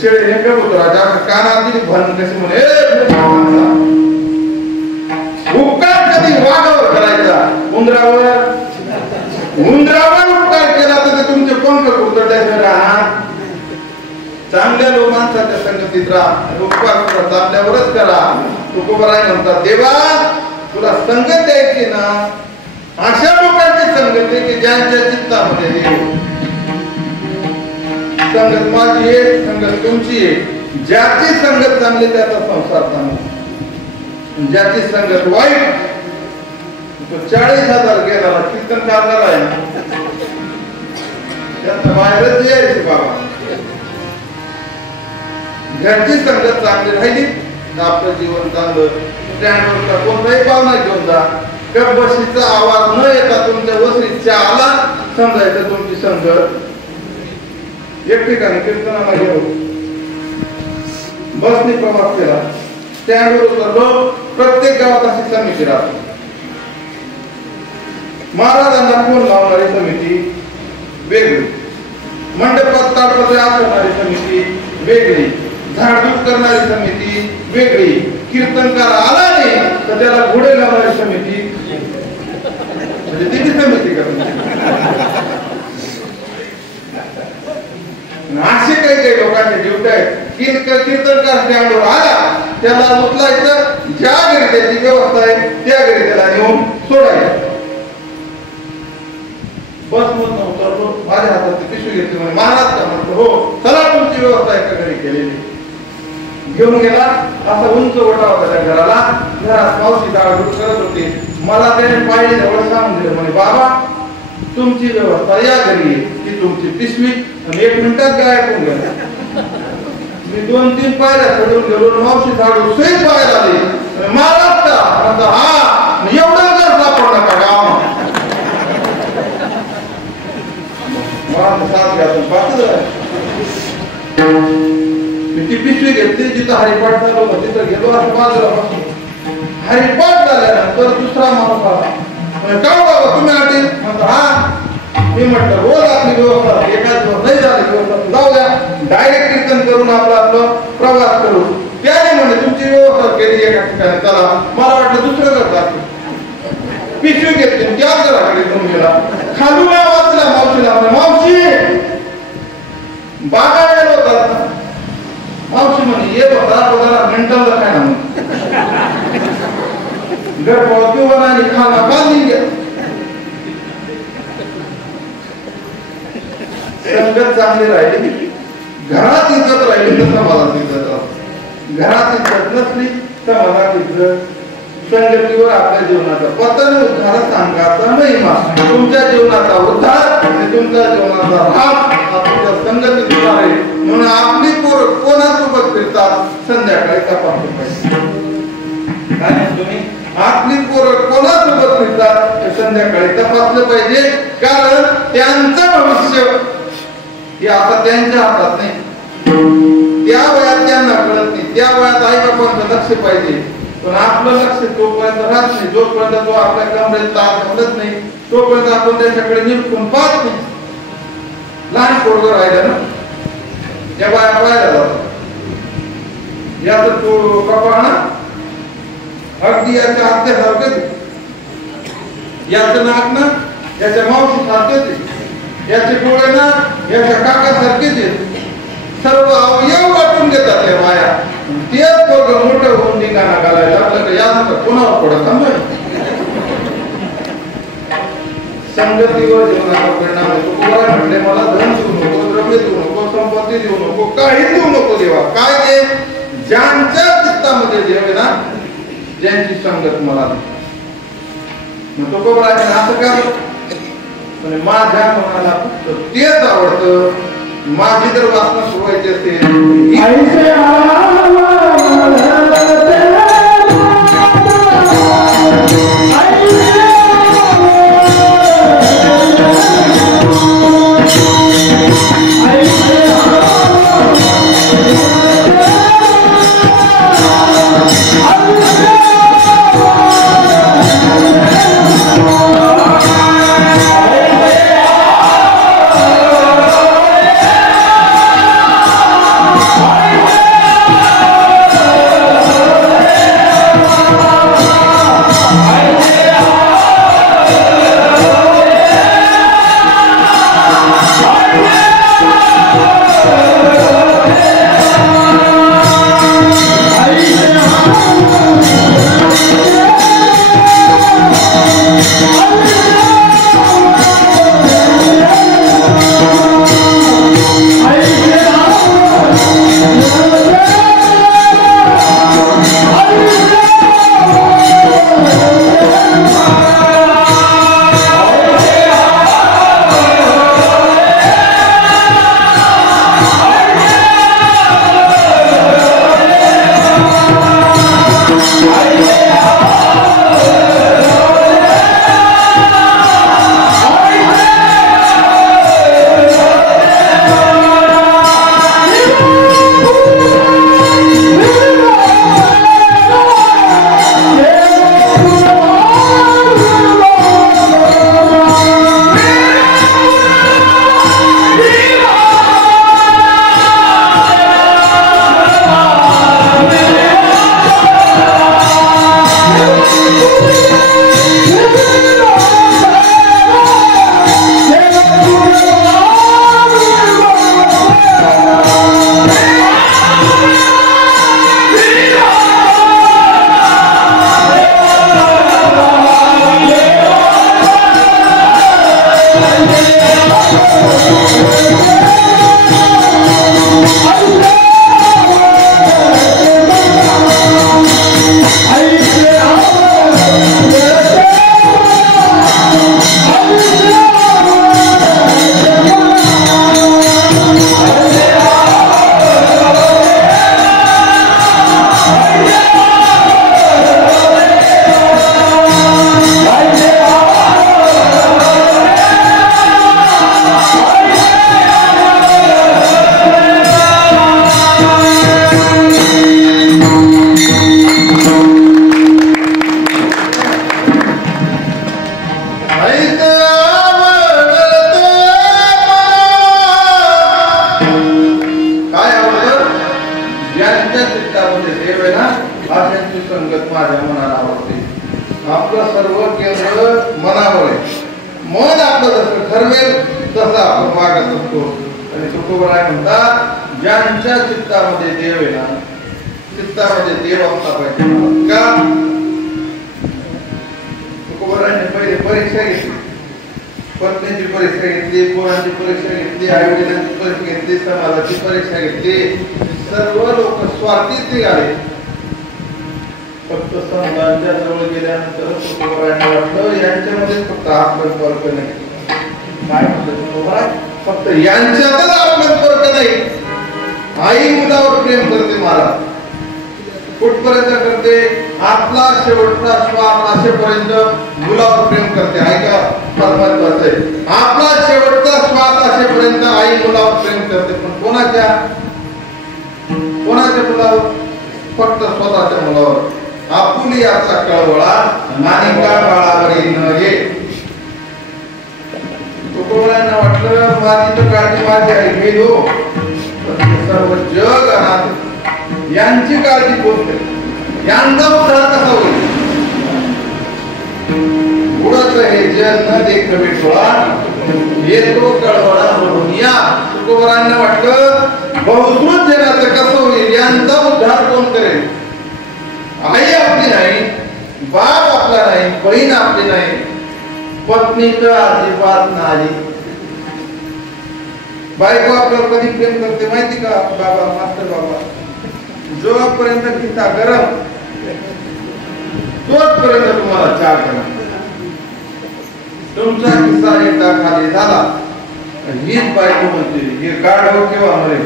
शेळी हे कबुतराच्या कानात दिली भन कशी म्हणे उपकार कधी वाघावर करायचा उंदरावर उपकार केला तर तुमचे पंख कुरतडल्याशिवाय राहणार चांगल्या लोकांच्या संगतीत राहा उपकार करा चांगल्यावरच करा तुकोबराय म्हणतात देवा तुला संगत द्यायची ना अशा लोकांची संगत आहे की ज्यांच्या चित्तामध्ये संगत माझी आहे संगत तुमची आहे ज्याची संगत चांगली त्याचा संसार चांगला ज्याची संगत वाईट तो 40,000 गेला कीर्तन करणार आहे त्यात बाहेरच यायचे बाबा घरची संगत चांगली राहिली तर आपलं जीवन चांगलं स्टँडवरचा कोणताही पाहुणा घेऊन जा कप बशीचा आवाज न येता तुमच्या वसरीच्या आला समजायचं तुमची संगत एक ठिकाणी कीर्तनाला गेलो बसने प्रवास केला स्टँडवर उतरलो प्रत्येक गावात अशी समिती राहते महाराजांना फोन लावणारी समिती वेगळी मंडपात ताडपत्रे आचरणारी समिती वेगळी झाडझूड करणारी समिती वेगळी कीर्तनकार आला नाही तर त्याला घोडे लावणारी समिती म्हणजे तिची समिती करणार असे काही काही लोकांचे ड्युटी आहेत कीर्तनकार स्टँडवर आला त्याला उचलायचं ज्या घरी त्याची व्यवस्था आहे त्या घरी त्याला नेऊन सोडायचं बस मधून उतरलो माझ्या हातात पिशवी घेतली म्हणजे महाराज का म्हणतो हो चला तुमची व्यवस्था एका घरी केलेली घेऊन गेला असा उंच ओटा होता त्या घराला घरात मावशी दाळगुड करत होती मला त्याने पाहिजे जवळ सांगून दिलं म्हणे बाबा तुमची व्यवस्था या घरी ती तुमची पिशवी आणि 1 मिनिटात गायब होऊन गेला मी 2-3 पायऱ्या चढून गेलो मावशी झाडू सहित बाहेर आली महाराज का हा एवढं घर सापडला का गाव ती पिशवी घेतली जिथं हरिपाठ झालं होतं तिथं गेलो असं बाजूला हरिपाठ झाल्यानंतर दुसरा माणूस आला का बाबा तुम्ही आले म्हणतो हा मी म्हटलं रोज आपली व्यवस्था एखाद दिवस नाही झाली व्यवस्था जाऊ द्या डायरेक्ट कीर्तन करून आपलं प्रवास करू त्याने म्हणजे तुमची व्यवस्था केली एका ठिकाणी चला मला वाटलं दुसरं करतात पिशवी घेतली त्या घराकडे घेऊन गेला खालून वाचला मावशीला मावशी बागा गेलो होता मावशी म्हणे येत होता तो जरा मेंटल काय ना घर पहुंचो आणि खाना बांधून घ्या. संगत चांगली राहिली, घरात इज्जत राहिली तर समाजात इज्जत राहते. घरात इज्जत नसली तर समाजात इज्जत. संगतीवर आपल्या जीवनाचा पतन उद्धार सांगायचा महिमा. तुमच्या जीवनाचा उद्धार आणि तुमच्या जीवनाचा राम तुमच्या संगतीत आहे. म्हणून आपली पोरं कोणासोबत फिरतात संध्याकाळी तपासलं पाहिजे. काय तुम्ही आपली पोरं कोणासोबत फिरतात संध्याकाळी तपासलं पाहिजे. कारण त्यांचं भविष्य हे आता त्यांच्या हातात नाही. त्या वयात त्यांना कळत नाही. त्या वयात आई बाबांचं लक्ष पाहिजे. पण आपलं लक्ष तोपर्यंत राहत नाही. जोपर्यंत तो आपल्या कमरेत तार घालत नाही तोपर्यंत आपण त्याच्याकडे निरखून पाहत नाही. लहान पोरगं राहिलं ना त्या बाया पाहायला जातात. याचं तो कपाळ ना अगदी याच्या आत्यासारखंच, याचं नाक ना याच्या मावशी सारखेच, याचे डोळे ना याच्या काकासारखेच आहेत. सर्व अवयव वाटून घेतात त्या बाया. तेच पोरगं मोठं होऊन ठिकाणा घालायला आपल्याला यानंतर कोणावर पडत थांबाय. संगतीवर जीवनाचा परिणाम होतो. कोणाला म्हटले मला धन देऊ नको, द्रव्य देऊ नको, संपत्ती देऊ नको, काही देऊ नको देवा. काय दे? ज्यांच्या चित्तामध्ये देव आहे ना, ज्यांची संगत मला दे. मग तो कोबराने असं का? माझ्या मनाला फक्त तेच आवडतं. माझी जर वासना सुरवायची असेल ज्यांच्या चित्तामध्ये देव आहे ना, चित्तामध्ये देव असला पाहिजे. का तुकोबारांनी पहिले परीक्षा घेतली, पत्नीची परीक्षा घेतली, पोरांची परीक्षा घेतली, आई वडिलांची परीक्षा घेतली, समाजाची परीक्षा घेतली. सर्व लोक स्वार्थीच निघाले. फक्त संतांच्या जवळ गेल्यानंतर तुकोबारांनी वाटलं यांच्यामध्ये फक्त आत्मस्पर्क नाही. काय म्हणतात तुकोबा? फक्त यांच्यातच आत्मस्पर्क नाही. आई मुलावर प्रेम करते महाराज. कुठपर्यंत करते? आपला शेवटचा श्वास असेपर्यंत मुलावर प्रेम करते. ऐका, फार महत्वाचं आहे. आपला शेवटचा श्वास असेपर्यंत आई मुलावर प्रेम करते. पण कोणाच्या मुलावर? फक्त स्वतःच्या मुलावर. आपुली याचा कळवळा नानिका बाळावरी न ये. तुकोबारांना वाटलं माझी तर काळजी माझी आई गेलो, सर्व जग अनाथ, यांची काळजी कोण करेल? यांचा उद्धार कसा होईल? उडत हे जग न देख बेटोळा, येतो कळवळा म्हणून या. तुकोबारांना वाटलं बहुश्रुत जगाचं कसं होईल? यांचा उद्धार कोण करेल? आई आपली नाही, बाप आपला नाही, बहीण आपली नाही, पत्नी तर अजिबात नाही. बायको आपल्यावर कधी प्रेम करते माहिती का? बाबा, मास्टर बाबा, जोपर्यंत किस्सा गरम तोपर्यंत तुम्हाला चहा करा. तुमचा किस्सा एकदा खाली झाला, हीच बायको म्हणते हे काढव केव्हा मरे.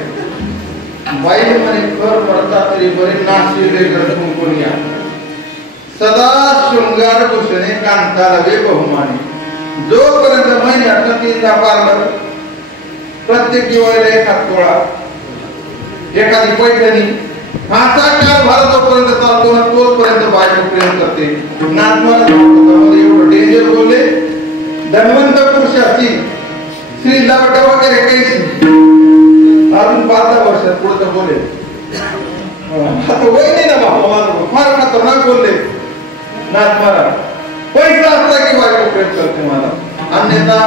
बाई म्हणे कर मरता तरी बरे नाशिले कुंकुनिया, सदा शृंगार भूषणे कांताला वे बहुमानी. जोपर्यंत महिन्यात 3दा पार्लर, प्रत्येक दिवाळीला एखाद तोळा, एखादी पैठणी, हाचा काळ भारतापर्यंत चालतो ना तोपर्यंत बायको प्रेम करते. एवढं डेंजर बोलले. धन्वंत पुरुषाची श्री लावटा वगैरे काही अजून 5-10 वर्षात पुढचं बोले. आता वय नाही ना बाबा, फार खतरनाक बोलले. नाथ महाराज पैसा असला की बायको प्रेम करते मला, अन्यथा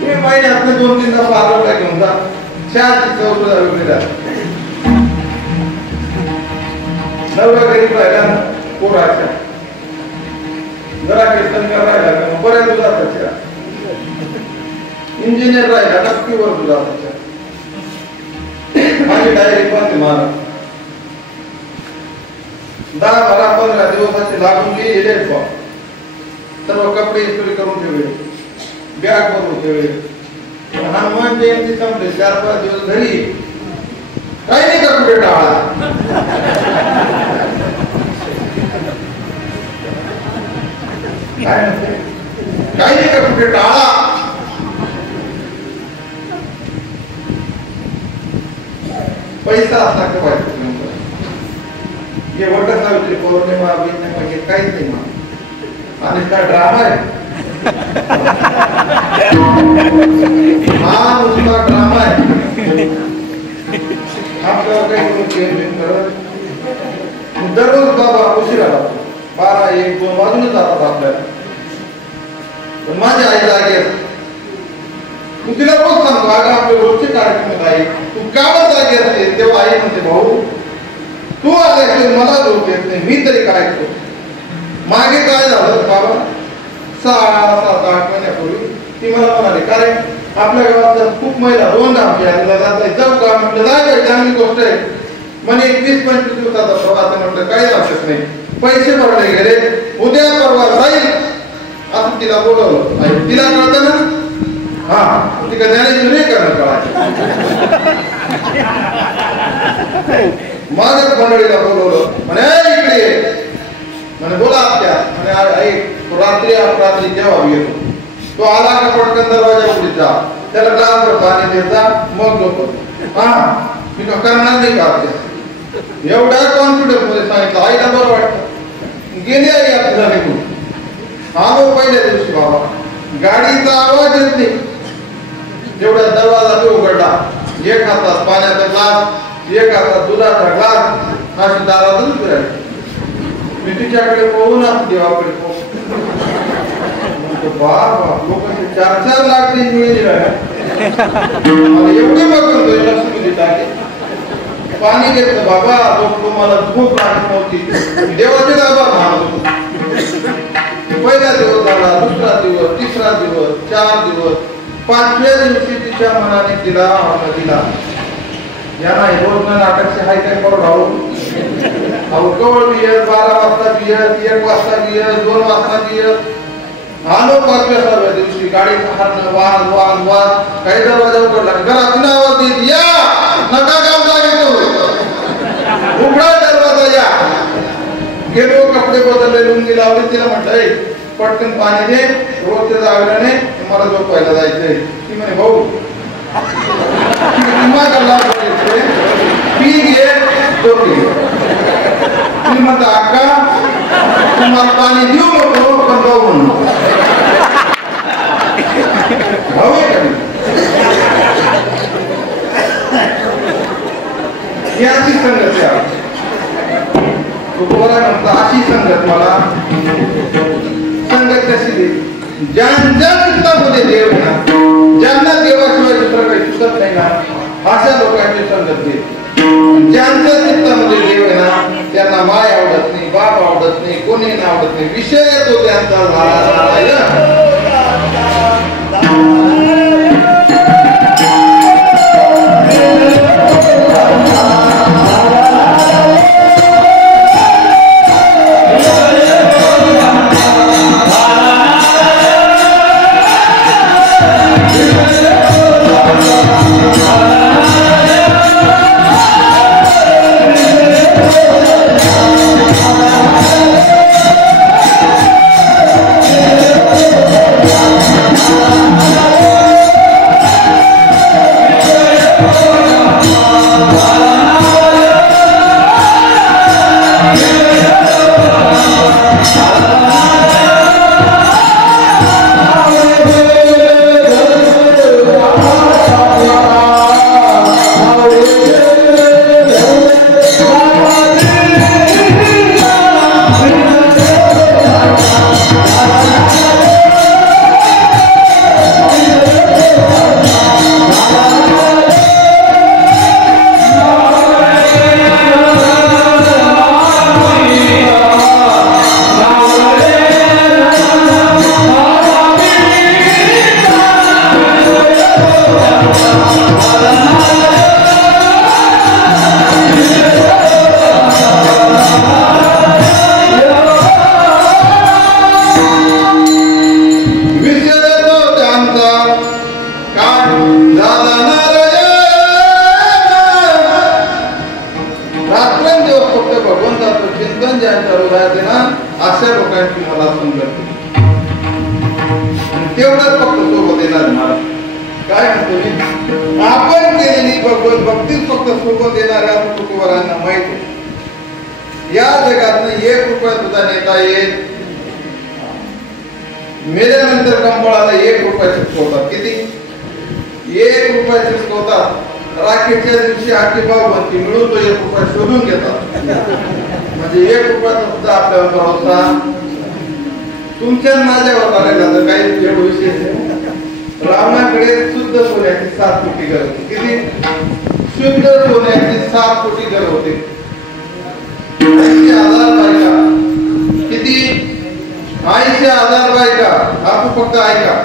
हे महिन्यात 2-3दा पार्लरला घेऊन जा, चहाची चव सुद्धा वेगळी राहते. नवरा गरीब राहिला ना, पोराच्या जरा कीर्तनकार राहिला का बऱ्याच दुधाचा चहा, इंजिनियर राहिला नक्कीवर दुधाचा चहा. माझी डायरी पाहते महाराज, 10-12-15 दिवसाचे लागून गेले. सर्व कपडे इस्त्री करून ठेवले, बॅग भरून ठेवले. हनुमान जयंती संपले, 4-5 दिवस घरी काही नाही का कुठे टाळा. काही नाही का कुठे टाळा. पैसा असला का पाहिजे. हे वट सावित्री पौर्णिमा बिर्णिमा हे काहीच नाही मग. आणि का ड्रामा आहे हा, नुसता ड्रामा आहे. आपल्याला काही दररोज बाबा उशिरा राहतो, 12-1-2 वाजून जातात आपल्याला. पण माझी आई जागी असते. तू तिला रोज सांगतो अगं आपले रोजचे कार्यक्रम आहे, तू का जागी असते? तेव्हा आई म्हणते भाऊ तू आल्याशिवाय मला झोप येत नाही, मी तरी काय करू. मागे काय झालं बाबा, 6-7-8 महिन्यापूर्वी ती मला म्हणाली काय आपल्या गावात खूप महिला 2 आपल्या जाऊ का? म्हटलं जाय, चांगली गोष्ट आहे. म्हणे 20-25 दिवसाचा प्रवास. म्हटलं काही हरकत नाही, पैसे भरले गेले, उद्या परवा जाईल असं तिला बोलवलं. तिला कळतं ना, हा ती का ज्ञानेश्वर नाही करणं कळायचं. माझ्या मंडळीला बोलवलं, म्हणे इकडे, म्हणे बोला आत्या. म्हणे रात्री जेव्हा येतो तो आला का पटकन दरवाजा उघडीत जा, त्याला ग्लासभर पाणी देत जा, मग झोपत. हा मी का करणार नाही का आत्या? एवढ्या कॉन्फिडन्स मध्ये सांगितलं. आईला बरं वाटतं. गेली आई आपल्याला निघून. आलो पहिल्या दिवशी बाबा, गाडीचा आवाज येत नाही. जेवढा दरवाजा तो उघडला, एक हातात पाण्याचा ग्लास, एक हातात दुधाचा ग्लास, अशी दारातच फिरायची. मी तिच्याकडे पाहून देवाकडे पाहून बाप लोकांचे 4-4 लाख मिळेल. एवढे बघून लक्ष्मी टाके पाणी घेतलं बाबा. तुम्हाला झोप लागत नव्हती, देवाचे दाबा मानतो. पहिला दिवस झाला, दुसरा दिवस, तिसरा दिवस, 4 दिवस, 5व्या दिवशी तिच्या मनाने तिला दिला यांना रोज नाटकचे हाय काय करून राहू कवळ बियर 12 वाजता बियर, 1 वाजता बियर, 2 वाजता बियर आलो 5व्या दिवशी गाडी हरणं वाद वाद वाद काही दरवाजा उघडला घरातून आवाज देत या नका काम लागेल उघडा दरवाजा या गेलो कपडे बदलले लुंगी लावली तिला म्हटलंय पटकन पाणी दे रोज ते जावेल्याने मला झोपायला जायचंय ती म्हणे भाऊ पी घे झोपी ती म्हणता अक्का तुम्हाला पाणी देऊ नको पण जाऊ म्हणून भाऊ ही अशी संगत आहे म्हणता अशी संगत मला संगत कशी दे ज्यांच्या चित्तामध्ये देव ना ज्यांना देवाशिवाय दुसरं काही सुचत नाही ना अशा लोकांची संगत घे ज्यांच्या चित्तामध्ये देव आहे ना त्यांना माय आवडत नाही बाप आवडत नाही कोणी आवडत नाही विषय तो त्यांचा झाला अशा लोकांची मला संगत तेवढंच फक्त सोबत येणार मला काय म्हणतो आपण केलेली भगवत भक्तीच फक्त सोबत येणाऱ्या तुकोबारांना माहित आहे या जगातनं 1 रुपया सुद्धा नेता येत मेल्यानंतर कंपळाला 1 रुपया चिटकवतात किती 1 रुपया चिटकवतात राखेच्या दिवशी आखी भाव बनती मिळून तो 1 रुपया शोधून घेतात म्हणजे 1 रुपयाचा सुद्धा आपल्यावर भरोसा तुमच्या माझ्यावर करायला तर काही वेळ विशेष आहे रावणाकडे शुद्ध सोन्याची 7 कोटी घर होती किती शुद्ध सोन्याची 7 कोटी घर होते 80,000 बायका किती 80,000 बायका आपण फक्त ऐका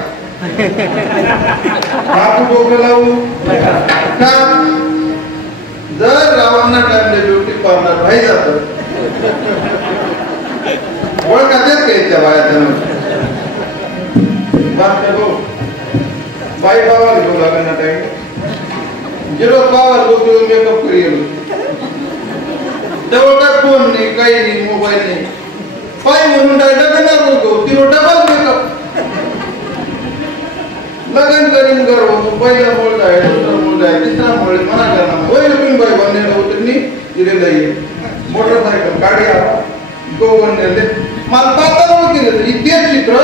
आपण डोकं लावू का जर रावणना टाइमले ब्युटी पार्लर नाही जात ओळखायच्याच काही त्या बाया त्यांना बाई बाबाला घेऊ लागेल ना टाइम जिरो बाबा लोक मेकअप करी गेलो जवळ काय फोन नाही काही नाही मोबाईल नाही पाय म्हणून डबल नको तिरो डबल मेकअप लगन करीन करो पहिला मूळ जाय दुसरा मूळ जाय तिसरा मूळ मना करणार होईल पण बाई बनलेलं होतं नी दिलेलं आहे मोटरसायकल गाडी आला गो बनलेले मला पाता ओळखील इथे चित्र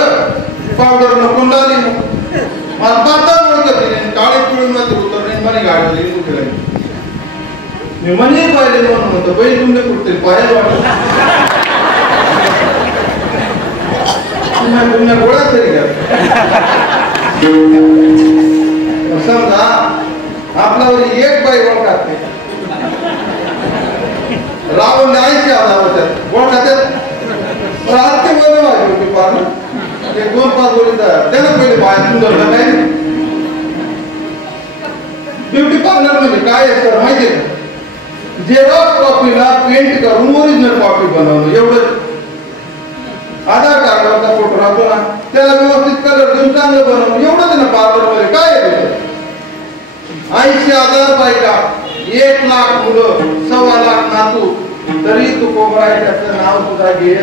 पावडर नको डाली मला पाता ओळखत काळे पिळून मध्ये उतरणे मनी गाडी कुठे मी मनी पाहिले म्हणून म्हणतो बाई तुमने कुठे पाहायला वाटत तुम्ही गोळा तरी समजा आपल्यावर 1 बाई ओळखात नाही रावण 80,000 होत्यात ओळखात रात्री बरं वाजली होती पार 2-5 गोळी त्याला पहिले बाहेर सुंदर काय ब्युटी पार्लर मध्ये काय असतं माहिती आहे का झेरॉक्स कॉपीला पेंट करून ओरिजिनल कॉपी बनवणं एवढं आधार कार्डावरचा फोटो राहतो ना त्याला व्यवस्थित कलर देऊन चांगलं बनवणं एवढंच आहे ना पार्लर मध्ये काय आहे 80,000 बायका 1 लाख मुलं 1.25 लाख नातू तरी तू कोबरा त्याचं नाव सुद्धा घेत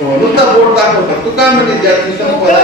नुसता बोट दाखवतो तू काय म्हणते ज्याची संपदा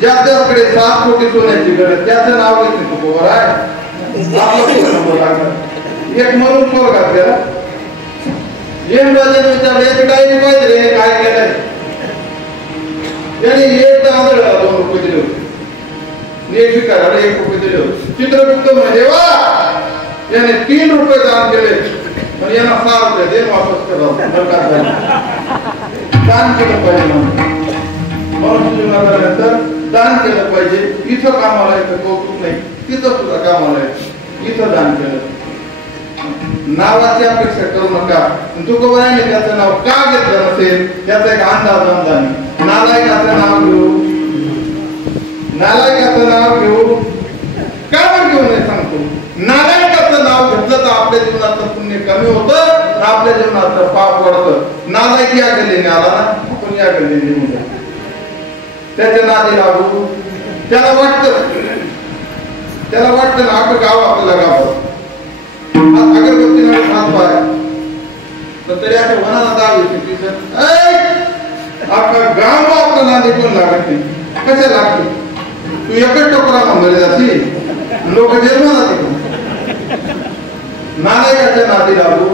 ज्याच्याकडे 7 कोटी सोन्याची गरज त्याचं नाव घेतलं तू बरोबर आहे एक म्हणून स्वर्गात गेला यमराजाने विचारले एक डायरी पाहिजे रे काय केलंय त्याने एक आंधळा 2 रुपये दिले होते एक भिकाऱ्याला 1 रुपये दिले होते चित्रगुप्त म्हणजे देवा याने 3 रुपये दान केले पण यांना 6 रुपये दे वापस करा दान केलं पाहिजे म्हणून दान केलं पाहिजे इथं कामाला येतं कौतुक नाही तिथं सुद्धा कामाला येतं इथं दान केलं नावाची अपेक्षा करू नका तुकोबाराने त्याचं नाव का घेतलं नसेल त्याचा एक अंदाज नाही नालायकाचं नाव घेऊ का बरं घेऊ नये सांगतो नालायकाचं नाव घेतलं तर आपल्या जीवनाचं पुण्य कमी होतं आपल्या जीवनाचं पाप वाढतं नालायक या गल्लीने आला ना आपण या गल्लीने निघून त्याच्या नादी लागू त्याला वाटतं ना आपलं गाव आपल्याला गाव अगरबत्तीने हात पाय तर तरी अशा वनाला दाव येते अख्खा गाव आपला नादी पण लागत नाही कशा लागते तू एकच टोकरा म्हणले जाते लोक जन्माला नालायकाच्या नादी लागू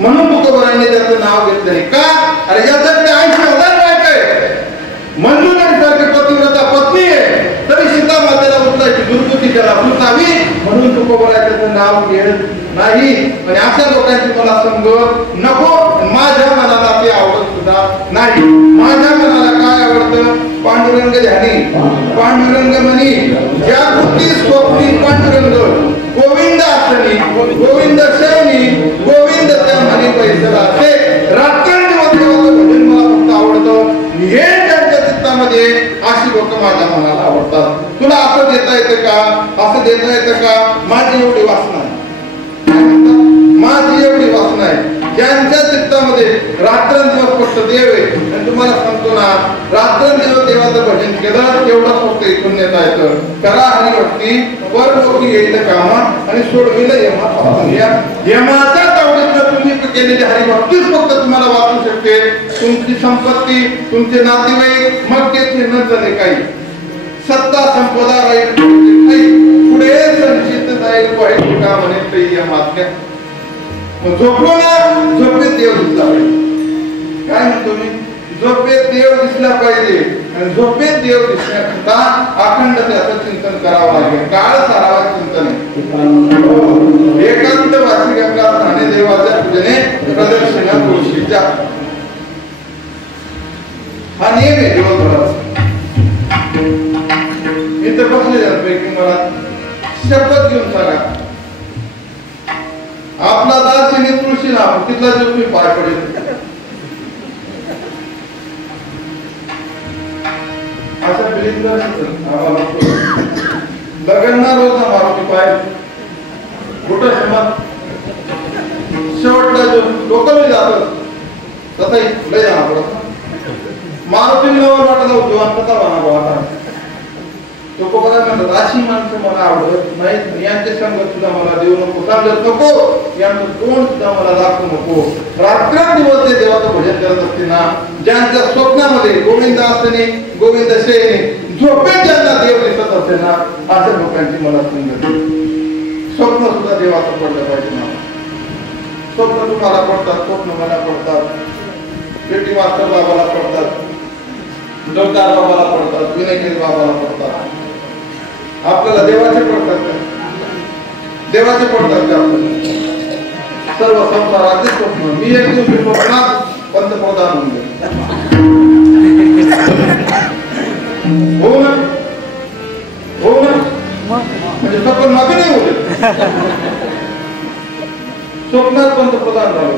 म्हणून तुकोबारांनी त्याचं नाव घेतलं नाही का अरे याच्याकडे 80,000 बायका आहे मंजुनासारखी पतिव्रता पत्नी आहे तरी सीता मातेला उठलाची दुर्गती त्याला पुसावी म्हणून तुकोबाराचं नाव घेत नाही आणि अशा लोकांची मला संग नको माझ्या मनाला ते आवडत सुद्धा नाही माझ्या मनाला काय आवडतं पांडुरंग ध्यानी पांडुरंग मनी ज्या कृती स्वप्नी पांडुरंग गोविंद आसनी गोविंद शयनी गोविंद त्या म्हणी पैसला असे रात्रंदिवस देवाचं भजन मला फक्त आवडतं हे त्यांच्या चित्तामध्ये अशी लोक माझ्या मनाला आवडतात तुला असं देता येतं का असं देता येतं का माझी एवढी वासना आहे माझी एवढी वासना आहे ज्यांच्या चित्तामध्ये रात्रंदिवस फक्त देव आहे आणि तुम्हाला सांगतो ना रात्रंदिवस देवाचं भजन केलं तेवढंच फक्त इथून नेता येतं करा हरिभक्ती परलोकी येईल कामा आणि सोडविलं यमाच्या तावडीतनं तुम्ही केलेली हरिभक्तीच फक्त तुम्हाला वाचू शकते तुमची संपत्ती तुमचे नातेवाईक मग तेथे न झाले काही सत्ता संपदा राहील पुढे संचित जाईल वाईट का म्हणे यमात्या झोपलो ना झोपेत देव दिसला पाहिजे काय म्हणतो मी झोपेत देव दिसला पाहिजे आणि झोपेत देव दिसण्याकरता अखंड त्याचं चिंतन करावं लागेल काळ सारावा चिंतन एकांत वासी गंगा स्थाने देवाच्या पूजने प्रदर्शना तुळशीच्या हा नियम आहे दिवसभराचा इथं बसलेल्यांपैकी मला शपथ घेऊन सांगा आपला दास आणि तुळशी ना तिथला जो तुम्ही पाय पडेल अशा बिलिंग लग्ना रोज मारुती पाय कुठं समाज शेवटला जो लोक मी जातात तसंही लय जाणार पडत मारुती वाटत होतो कथा बनावा आता तो कोपरा म्हणतात अशी माणसं मला आवडत नाही यांचे संगत सुद्धा मला देऊ नको सांगत नको यांचं तोंड सुद्धा मला दाखवू नको रात्रंदिवस ते देवाचं भजन करत असते ना ज्यांच्या स्वप्नामध्ये गोविंद असते गोविंद शेने झोपेत ज्यांना देव दिसत असते ना अशा लोकांची मला संगत स्वप्न सुद्धा देवाचं पडलं पाहिजे ना स्वप्न तुम्हाला पडतात स्वप्न मला पडतात पेटी मास्तर बाबाला पडतात जोरदार बाबाला पडतात विनयकेश बाबाला पडतात आपल्याला देवाचे पडतात का देवाचे पडतात का आपल्याला सर्व संसाराचे स्वप्न मी एक दिवशी स्वप्नात पंतप्रधान होऊन हो ना म्हणजे स्वप्न मागे नाही होते स्वप्नात पंतप्रधान झालो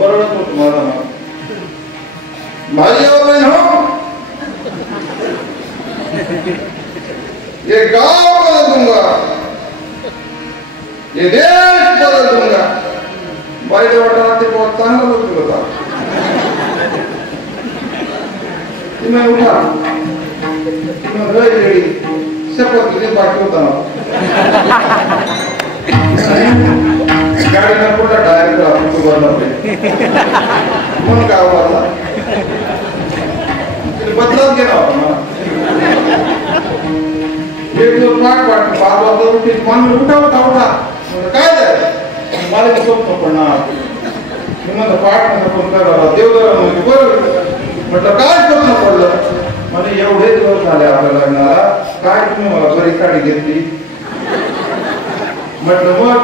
बरोबर होतो माझा भाई और मैं हूं ये गांव बदल दूंगा ये देश बदल दूंगा बाईट वाटते बहुत चांगला लोक होता मैं उठा मैं रेडी शपथ घेऊन बाकी होता गाडी में पूरा डायरेक्ट आपको बोलना पड़ेगा मन का हुआ बदलाव केला होता एक दिवस पाठ 5 वाजता उठे मन उठा काय झालं मला ते स्वप्न पडणार मी म्हणलं पाठ फोन करावा देवदारा म्हणजे बरोबर म्हटलं काय स्वप्न पडलं म्हणजे एवढे दिवस झाले आपल्या लग्नाला काय तुम्ही मला बरी साडी घेतली म्हटलं मग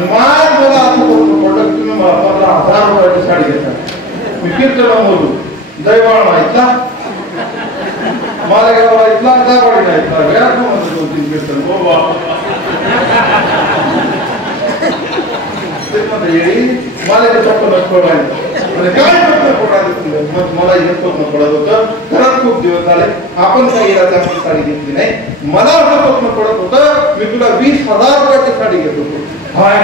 मला असं स्वप्न पडलं तुम्ही मला 15,000 रुपयाची साडी घेता मी कीर्तन बोलू दैवाळ माहितला मला गाव माहितला दाबाडी माहितला घरात म्हणतो 2-3 कीर्तन हो बाबा ते म्हणते येई मला ते स्वप्न पडायचं म्हणजे काय स्वप्न पडायचं मग मला हे स्वप्न पडत होतं घरात खूप दिवस झाले आपण काही चांगली साडी घेतली नाही मला असं स्वप्न पडत होतं मी तुला 20,000 रुपयाची साडी घेत होतो हाय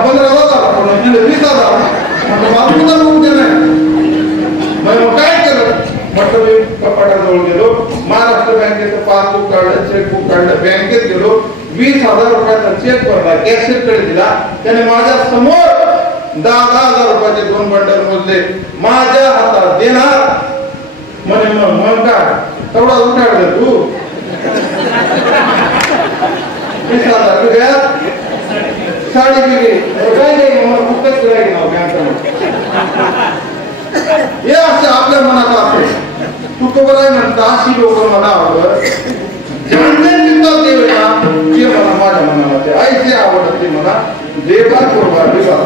15,000 पण 20,000 मला तुला रूप दिलं मग काय केलं म्हटलं मी कपाटाजवळ गेलो महाराष्ट्र बँकेचं पासबुक काढलं चेकबुक काढलं बँकेत गेलो 20,000 रुपयाचा चेक भरला कॅशियरकडे दिला त्याने माझ्या समोर 10,000 रुपयाचे 2 बंडल मोजले माझ्या हातात देणार म्हणे मग काय तेवढा उठाडलं तू 20,000 तुझ्या साडी गेली काय नाही मला फुकट करायची नाव बँकेमध्ये हे असं आपल्या मनात असते तू तो बरं म्हणता अशी लोक मला आवडत ज्यांचे चिंता देव ना ते मला माझ्या मनाला ते ऐसे आवडत ते मला देवा कोरबा देवा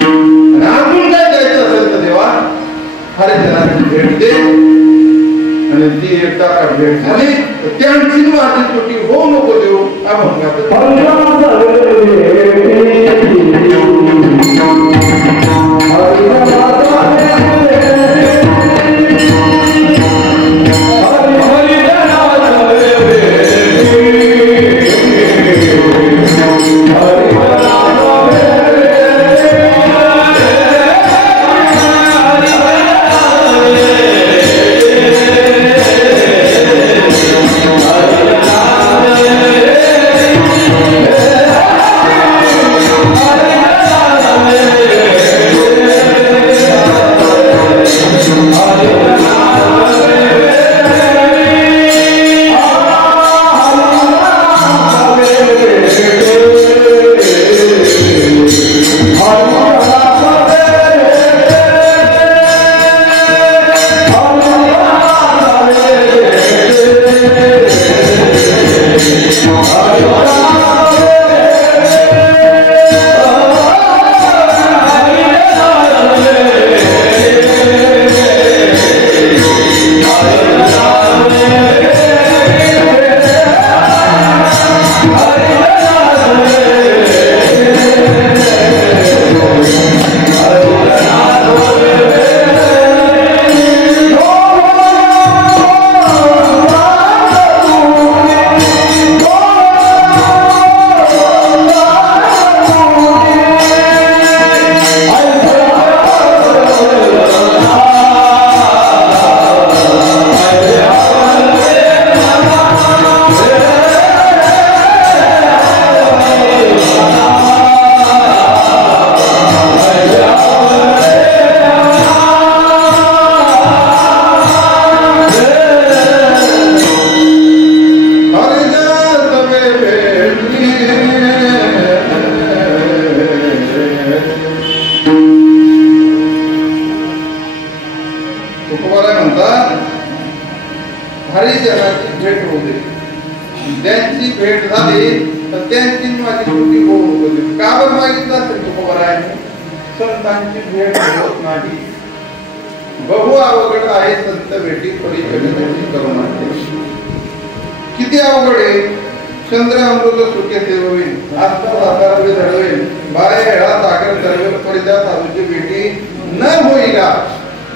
आणि अजून काय द्यायचं असेल तर देवा हरे जनाची भेट दे आणि ती एकदा का भेट झाली तर त्यांची माझी त्रुटी होऊ नको देऊ Hare भेट झाली तर त्यांची माझी तुटी होऊ नको. का बरं मागितलं असेल तुकोबारायांनी? संतांची भेट होत नाही. बहु अवघड आहे संत भेटी परिचय करून. किती अवघड आहे. चंद्र अमृत सुखे सेववीन आत्मा सातारावे धडवेल बाय हेळा सागर धडवेल परिजा साधूची भेटी न होईगा.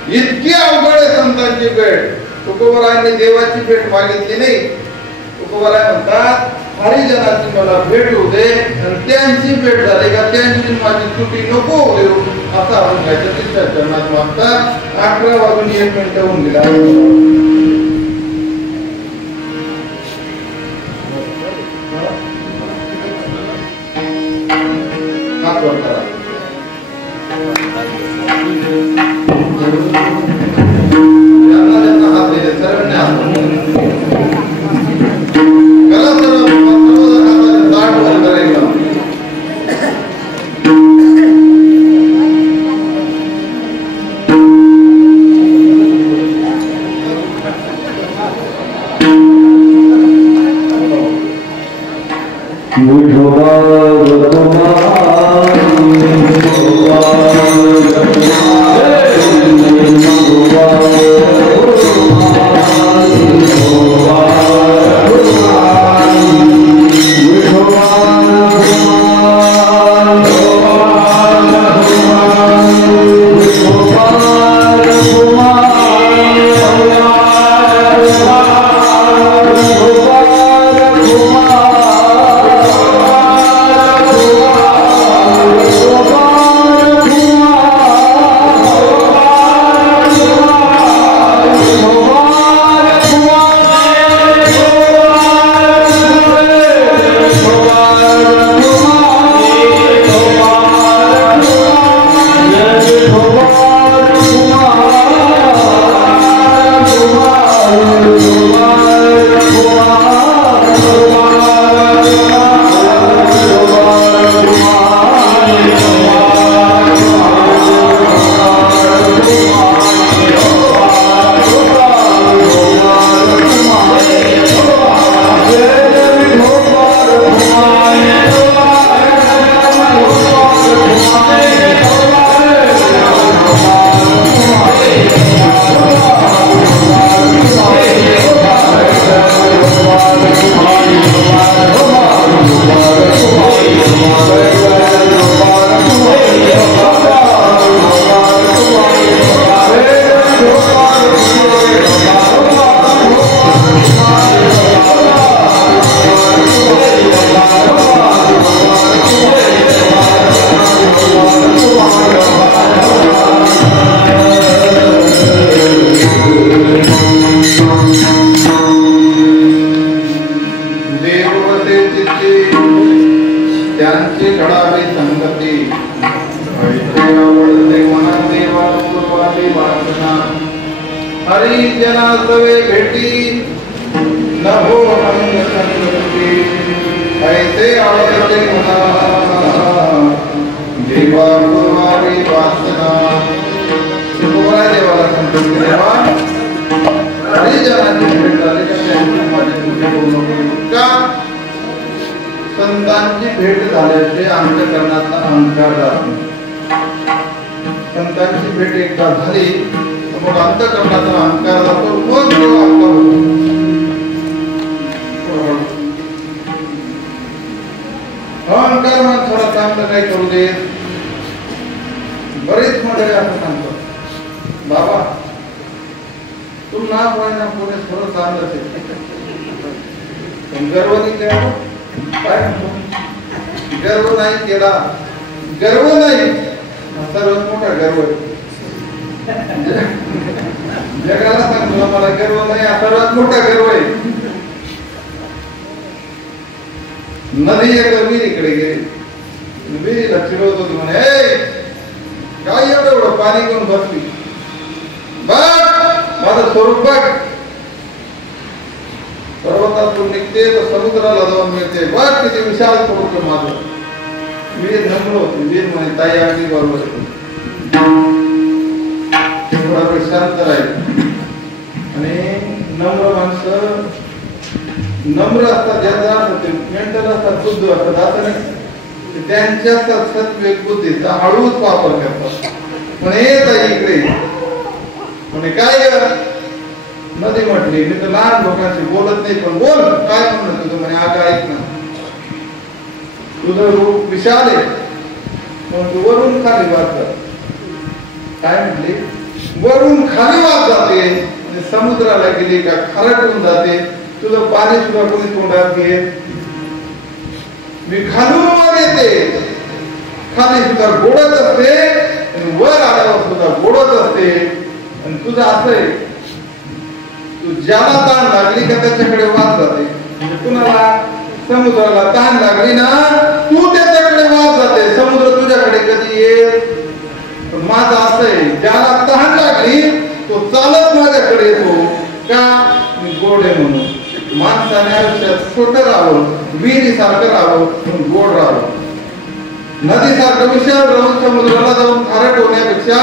इतकी अवघड आहे संतांची भेट. तुकोबारायांनी देवाची भेट मागितली नाही. तुकोबाराय म्हणतात हरिजनाची मला भेट होऊ दे आणि त्यांची भेट झाली का त्यांची माझी तुटी नको होऊ देऊ असं आपण घ्यायचं. तिसऱ्या चरणात मागतात. 11:01 होऊन गेला. हरिजनासवे भेटी न हो अंग संगती ऐसे आवडते मना देवा पूर्वारी वासना. तुकोबाराय देवाला सांगतात की देवा हरिजनाची भेट झाली का त्यांची माझी तुझी होऊ नको. का? संतांची भेट झाल्याचे अंतःकरणाचा अहंकार जातो. संतांची भेट एकदा झाली मग अंतःकरणाचा अहंकार जातो. मग तो आपला होतो. अहंकार माणसाला चांगलं काही करू दे. बरेच मंडळी असं सांगतात बाबा तुम ना पाहिजे पुणे थोडं चांगलं असेल पण गर्व नाही केला. काय गर्व नाही केला. गर्व नाही सर्वात मोठा गर्व आहे. जगाला सांगतो मला गर्व नाही हा सर्वात मोठा गर्व आहे. नदी एक विहिरीकडे गेली. विहिरीला चिडवत म्हणे काय एवढं पाणी घेऊन बसली बघ माझं स्वरूप बघ. पर्वतातून निघते तर समुद्राला जाऊन मिळते. बघ किती विशाल स्वरूप माझं. विहीर नम्र होती. विहीर म्हणे ताई अगदी बरोबर थोडा वेळ शांत राहील. आणि नम्र माणसं नम्र असतात, ज्याचा अर्थ मेंटल असतात, बुद्ध असतात, असं नाही त्यांच्या सत्सत्विक बुद्धीचा हळूच वापर करतात. म्हणे इकडे म्हणे काय नदी म्हटली, मी तर लहान लोकांशी बोलत नाही, पण बोल काय म्हणत तुझं. म्हणे आगा ऐक ना, तुझं रूप विशाल आहे, पण तू वरून खाली वाद जात. काय म्हटली, वरून खाली वाद जाते, समुद्राला गेली का खारटून जाते, तुझं पाणी सुद्धा कोणी तोंडात घेत. मी खालून वर येते, खाली सुद्धा गोडच असते, वर आल्यावर सुद्धा गोडच असते. आणि तुझं असं आहे, तू ज्याला ताण लागली का त्याच्याकडे वाद जाते. म्हणजे कुणाला, समुद्राला ताण लागली ना, तू त्याच्याकडे वाद जाते, समुद्र तुझ्याकडे कधी येत. पण माझं असं आहे, ज्याला तहान लागली तो चालत माझ्याकडे येतो का, मी गोड आहे म्हणून. माणसाने आयुष्यात छोटं राहावं, विहिरीसारखं राहावं, गोड राहावं. नदीसारखं विशाल राहून समुद्राला जाऊन खारट होण्यापेक्षा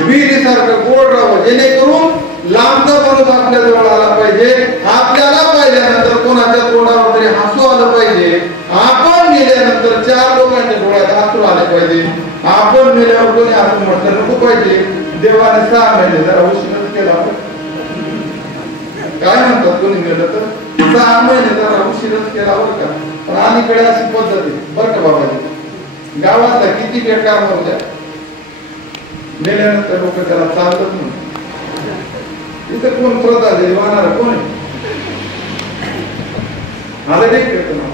विहिरीसारखं गोड राहावं, जेणेकरून लांबचा माणूस आपल्या जवळ आला पाहिजे. आपल्याला पाहिल्यानंतर कोणाच्या तोंडावर तरी हसू आलं पाहिजे. आपण गेल्यानंतर 4 लोकांच्या डोळ्यात हसू आले पाहिजे. आपण मेल्यावर कोणी असं म्हटलं नको पाहिजे. देवाने 6 महिने जरा उशीरच केला. काय म्हणतात, कोणी मेलं तर 6 महिने जरा उशीरच केला बरं का. पण अलीकडे अशी पद्धत आहे बरं का बाबाजी, गावातला किती बेकार मारू द्या, मेल्यानंतर लोक त्याला चालतच नाही. इथं कोण श्रद्धांजली वाहणार कोण आहे? आलं नाही करत ना,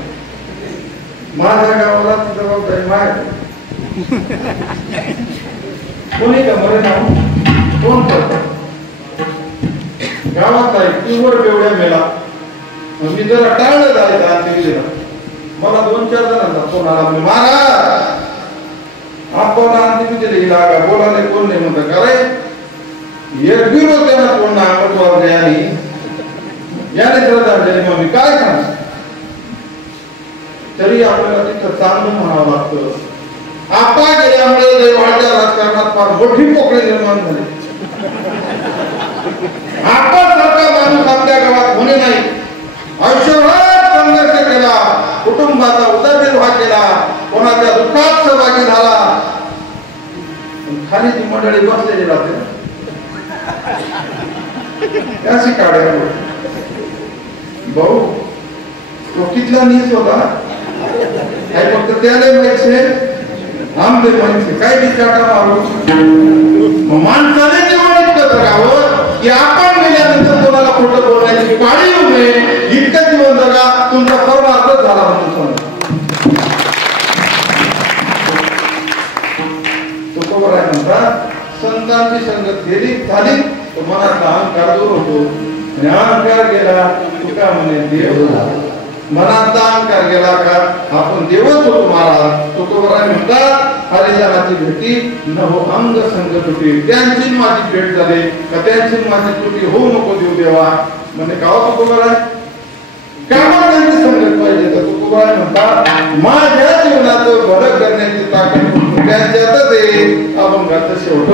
माझ्या गावाला जबाबदारी माझ्या. कोणी का मरे ना कोण करत? गावात आहे किंवर बेवड्या मेला, मी जरा टाळलं जायचं अंत्यविधीला. मला 2-4 जणांचा फोन आला, महाराज आपण अंत्यविधीला लागा बोलायला कोण नाही म्हणतं का रे. एक विरोध त्यांना कोण ना आमत याने श्रद्धांजली मग मी काय करणार. तरी आपल्याला तिथं चांगलं म्हणावं लागतं. आपा गेल्यामुळे देवाच्या राजकारणात फार मोठी पोकळी निर्माण झाली. आपण सारखा माणूस आपल्या गावात होणे नाही. आयुष्यभर संघर्ष केला, कुटुंबाचा उदरनिर्वाह केला, कोणाच्या दुःखात सहभागी झाला, खाली ती मंडळी बसलेली राहते त्याची काढ्या. भाऊ तो कितला नीच होता काय, फक्त त्याला माहिती आमचे माहिती काय विचारा मारू. माणसाने जेव्हा इतकं जगावं की आपण गेल्यानंतर कोणाला खोटं बोलण्याची पाळी येऊ नये, इतकं जीवन जगा, तुमचा सर्व अर्थ झाला म्हणून समजा. तो आहे म्हणतात, संतांची संगत गेली झाली तर मनातला अहंकार दूर होतो. आणि अहंकार गेला तुका म्हणे देव झाला. मनातला अहंकार गेला का आपण देवच होतो महाराज. तुकोबराय म्हणतात, हरिजनाची भेटी न हो अंग संग तुटी. त्यांची माझी भेट झाली का त्यांची माझी तुटी होऊ नको देऊ देवा. म्हणजे का हो तुकोबराय, कामात त्यांची संगत पाहिजे. तर तुकोबराय म्हणतात, माझ्या जीवनात भडक करण्याची ताकद त्यांच्यातच आहे. अभंगाचं शेवट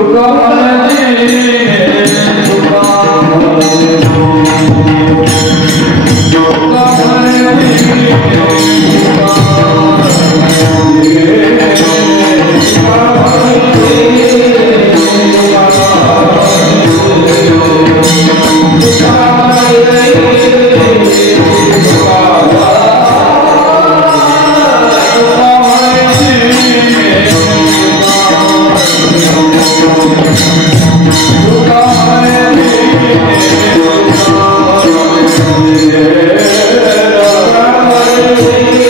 Yeah.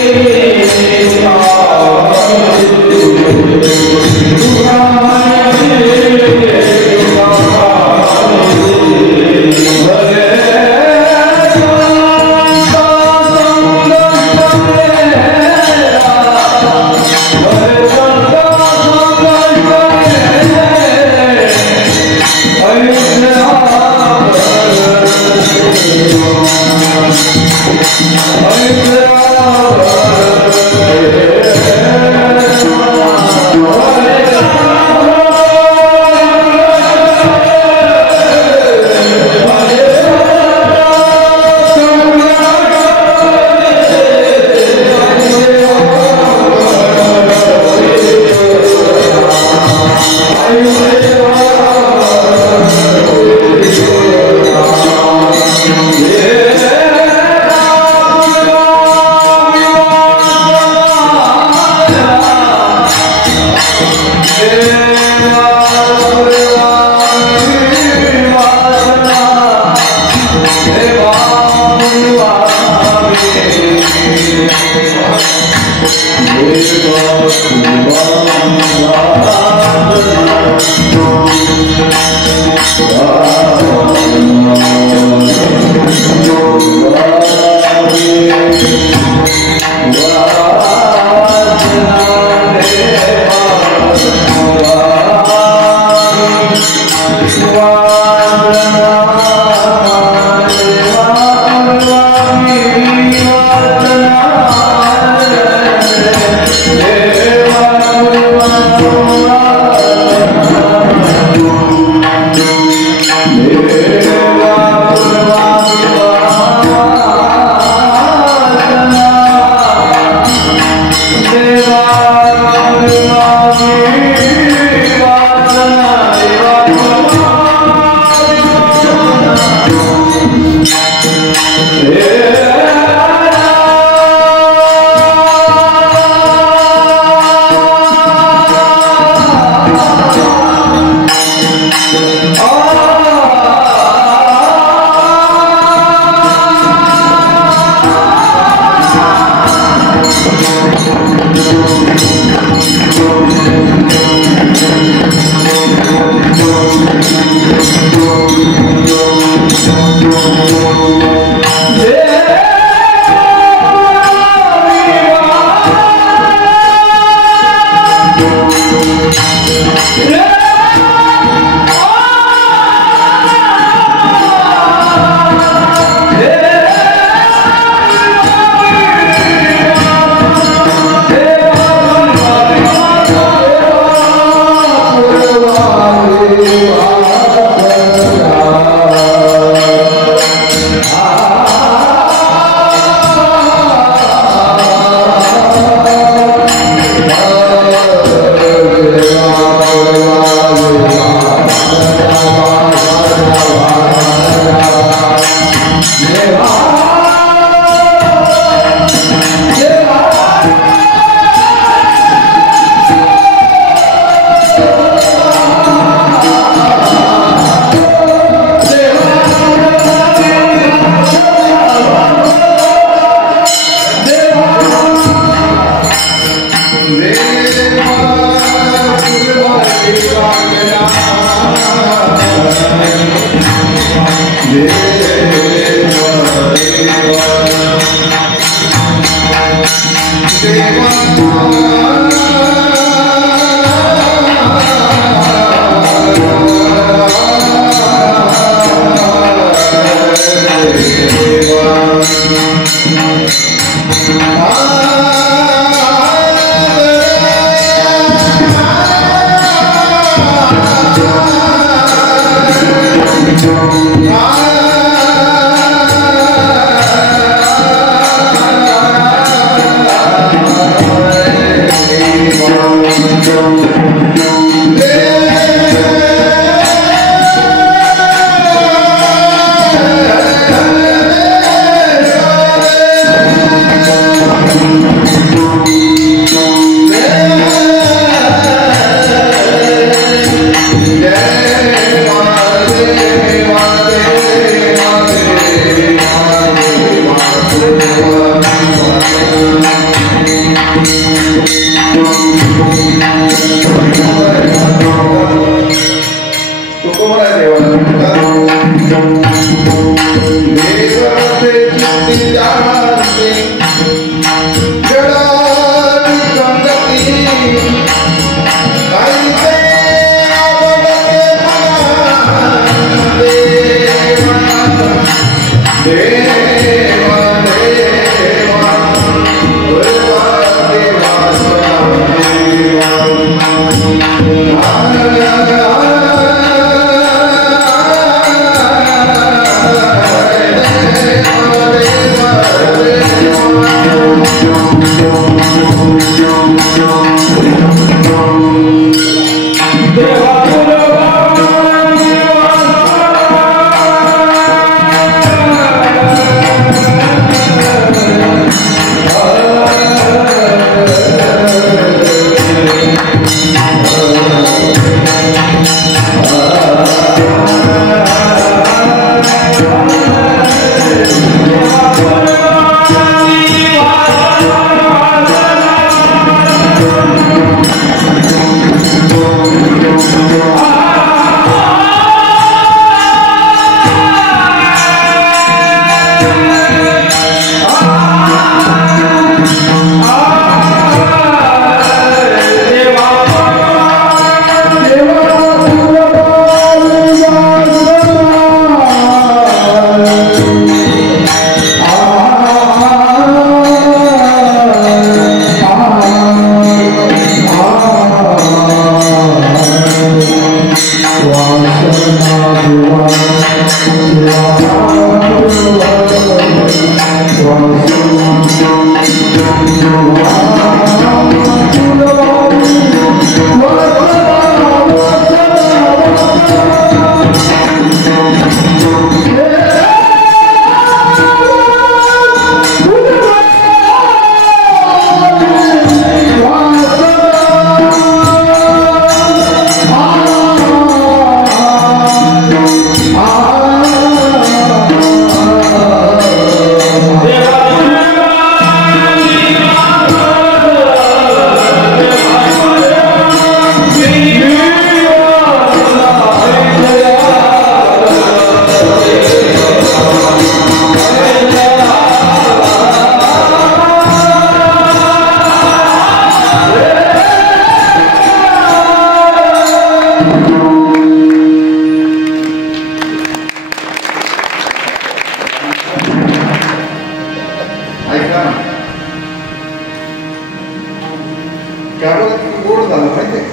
गोड झालं माहितीये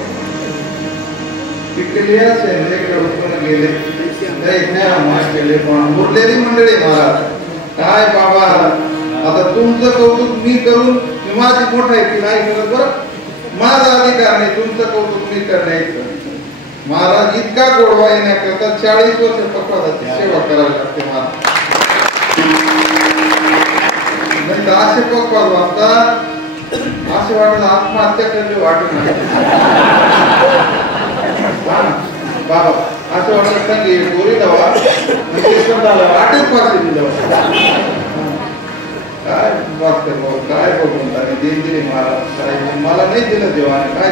पिकलेली उत्पन्न गेले केले पण उरलेली मंडळी महाराज काय बाबा आता तुमचं कौतुक मी करून माझी मोठा आहे की नाही करत बरं माझा अधिकार नाही तुमचं कौतुक मी करण्याचं महाराज इतका गोडवा येण्याकरता 40 वर्ष पकवादाची सेवा करावी लागते महाराज नाही तर असे पकवाद वाचतात असे वाटत आत्महत्या करणे वाटत नाही बाबा असं वाटत की गोरी दवा वाटेच पासे दवा काय वाचते काय बघून आणि देण दिली महाराज काय मला नाही दिलं देवाने काय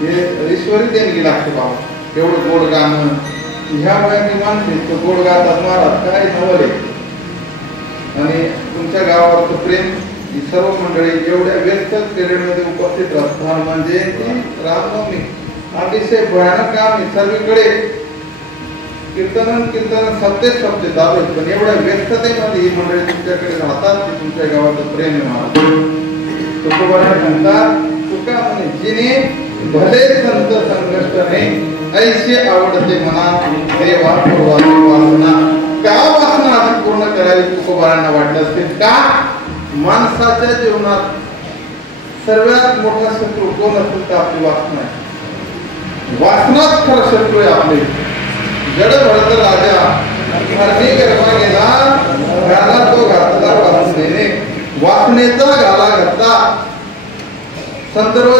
हे ईश्वरी देणगी लागते बाबा एवढं गोड गाणं ह्या वयाची माणसे तो गोड गातात महाराज काय नवले आणि तुमच्या गावावरचं प्रेम ही सर्व मंडळी एवढ्या व्यस्त पिरियडमध्ये उपस्थित असतात म्हणजे रामनवमी अतिशय भयानक काम आहे सर्वीकडे कीर्तन सत्य चालू आहे पण एवढ्या व्यस्ततेमध्ये ही मंडळी तुमच्याकडे राहतात की तुमच्या गावाचं प्रेम आहे महाराज तुकोबाराय म्हणतात तुका म्हणे जिने भले संत संकष्ट नाही ऐसे आवडते मना देवा पूर्वाची वासना का वासना अशी पूर्ण करावी तुकोबारांना वाटलं असेल का माणसाच्या जीवनात सर्वात मोठा शत्रू कोण असेल तर आपली वासना आहे वासनाच खरं शत्रू आहे आपले जड भरत राजा हरणी गरबा गेला घाला तो घातला वासनेने वासनेचा घाला घातला संदर्भ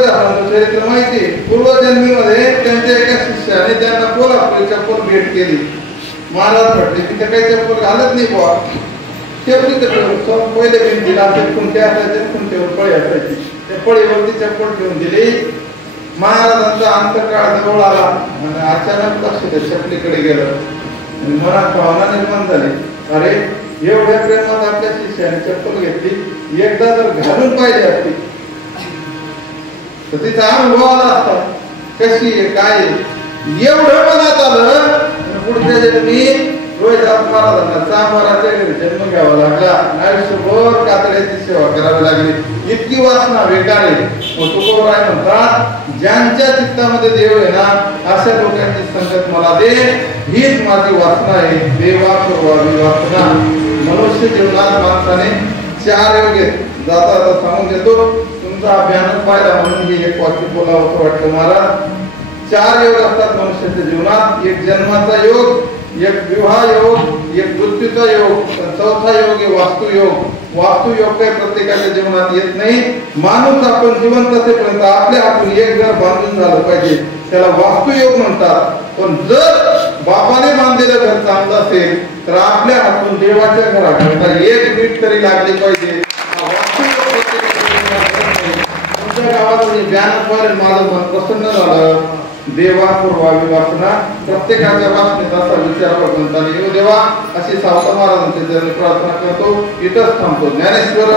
चरित्र माहिती पूर्वजन्मीमध्ये त्यांच्या एका शिष्याने त्यांना कोल्हापुरी चप्पल भेट केली महाराज म्हटले तिथे काही चप्पल घालत नाही बुवा पहिले भिंतीला खुंटे असायचे खुंटेवर पळी असायची त्या पळीवरती चप्पल ठेवून दिली महाराजांचा अंतकाळ जवळ आला आणि अचानक लक्ष त्या चपलीकडे गेलं आणि मनात भावना निर्माण झाली अरे एवढ्या प्रेमात आपल्या शिष्याने चप्पल घेतली एकदा जर घालून पाहिजे असती तर तिचा अनुभव आला असता कशी आहे काय एवढं मनात आलं पुढच्या जन्मी रोहिदास महाराजांना चांभाराच्या घरी जन्म घ्यावा लागला आयुष्यभर कातड्याची सेवा करावी लागली इतकी वासना बेकार आहे तुकोबाराय म्हणतात ज्यांच्या चित्तामध्ये देव आहे ना अशा लोकांची संगत मला दे हीच माझी वासना आहे देवा पूर्वावी वासना मनुष्य जीवनात माणसाने 4 योग आहेत जाता सांगून देतो तुमचा अभियानच पाहिला म्हणून हे एक वाक्य बोलावं असं वाटलं महाराज 4 योग असतात मनुष्याच्या जीवनात एक जन्माचा योग एक विवाह योग एक मृत्यूचा योग चौथा योग आहे वास्तु योग काही प्रत्येकाच्या जीवनात येत नाही माणूस आपण जिवंत असेपर्यंत आपल्या हातून एक घर बांधून झालं पाहिजे त्याला वास्तु योग म्हणतात पण जर बापाने बांधलेलं घर चांगलं असेल तर आपल्या हातून देवाच्या घराकरता एक मीठ तरी लागली पाहिजे तुमच्या गावात ज्ञानद्वारे माझं मन प्रसन्न झालं देवा पूर्वावी वासना प्रत्येकाच्या वासनेत असा विचार भगवंताने येऊ देवा अशी सावता महाराजांच्या चरणी प्रार्थना करतो इथंच थांबतो ज्ञानेश्वर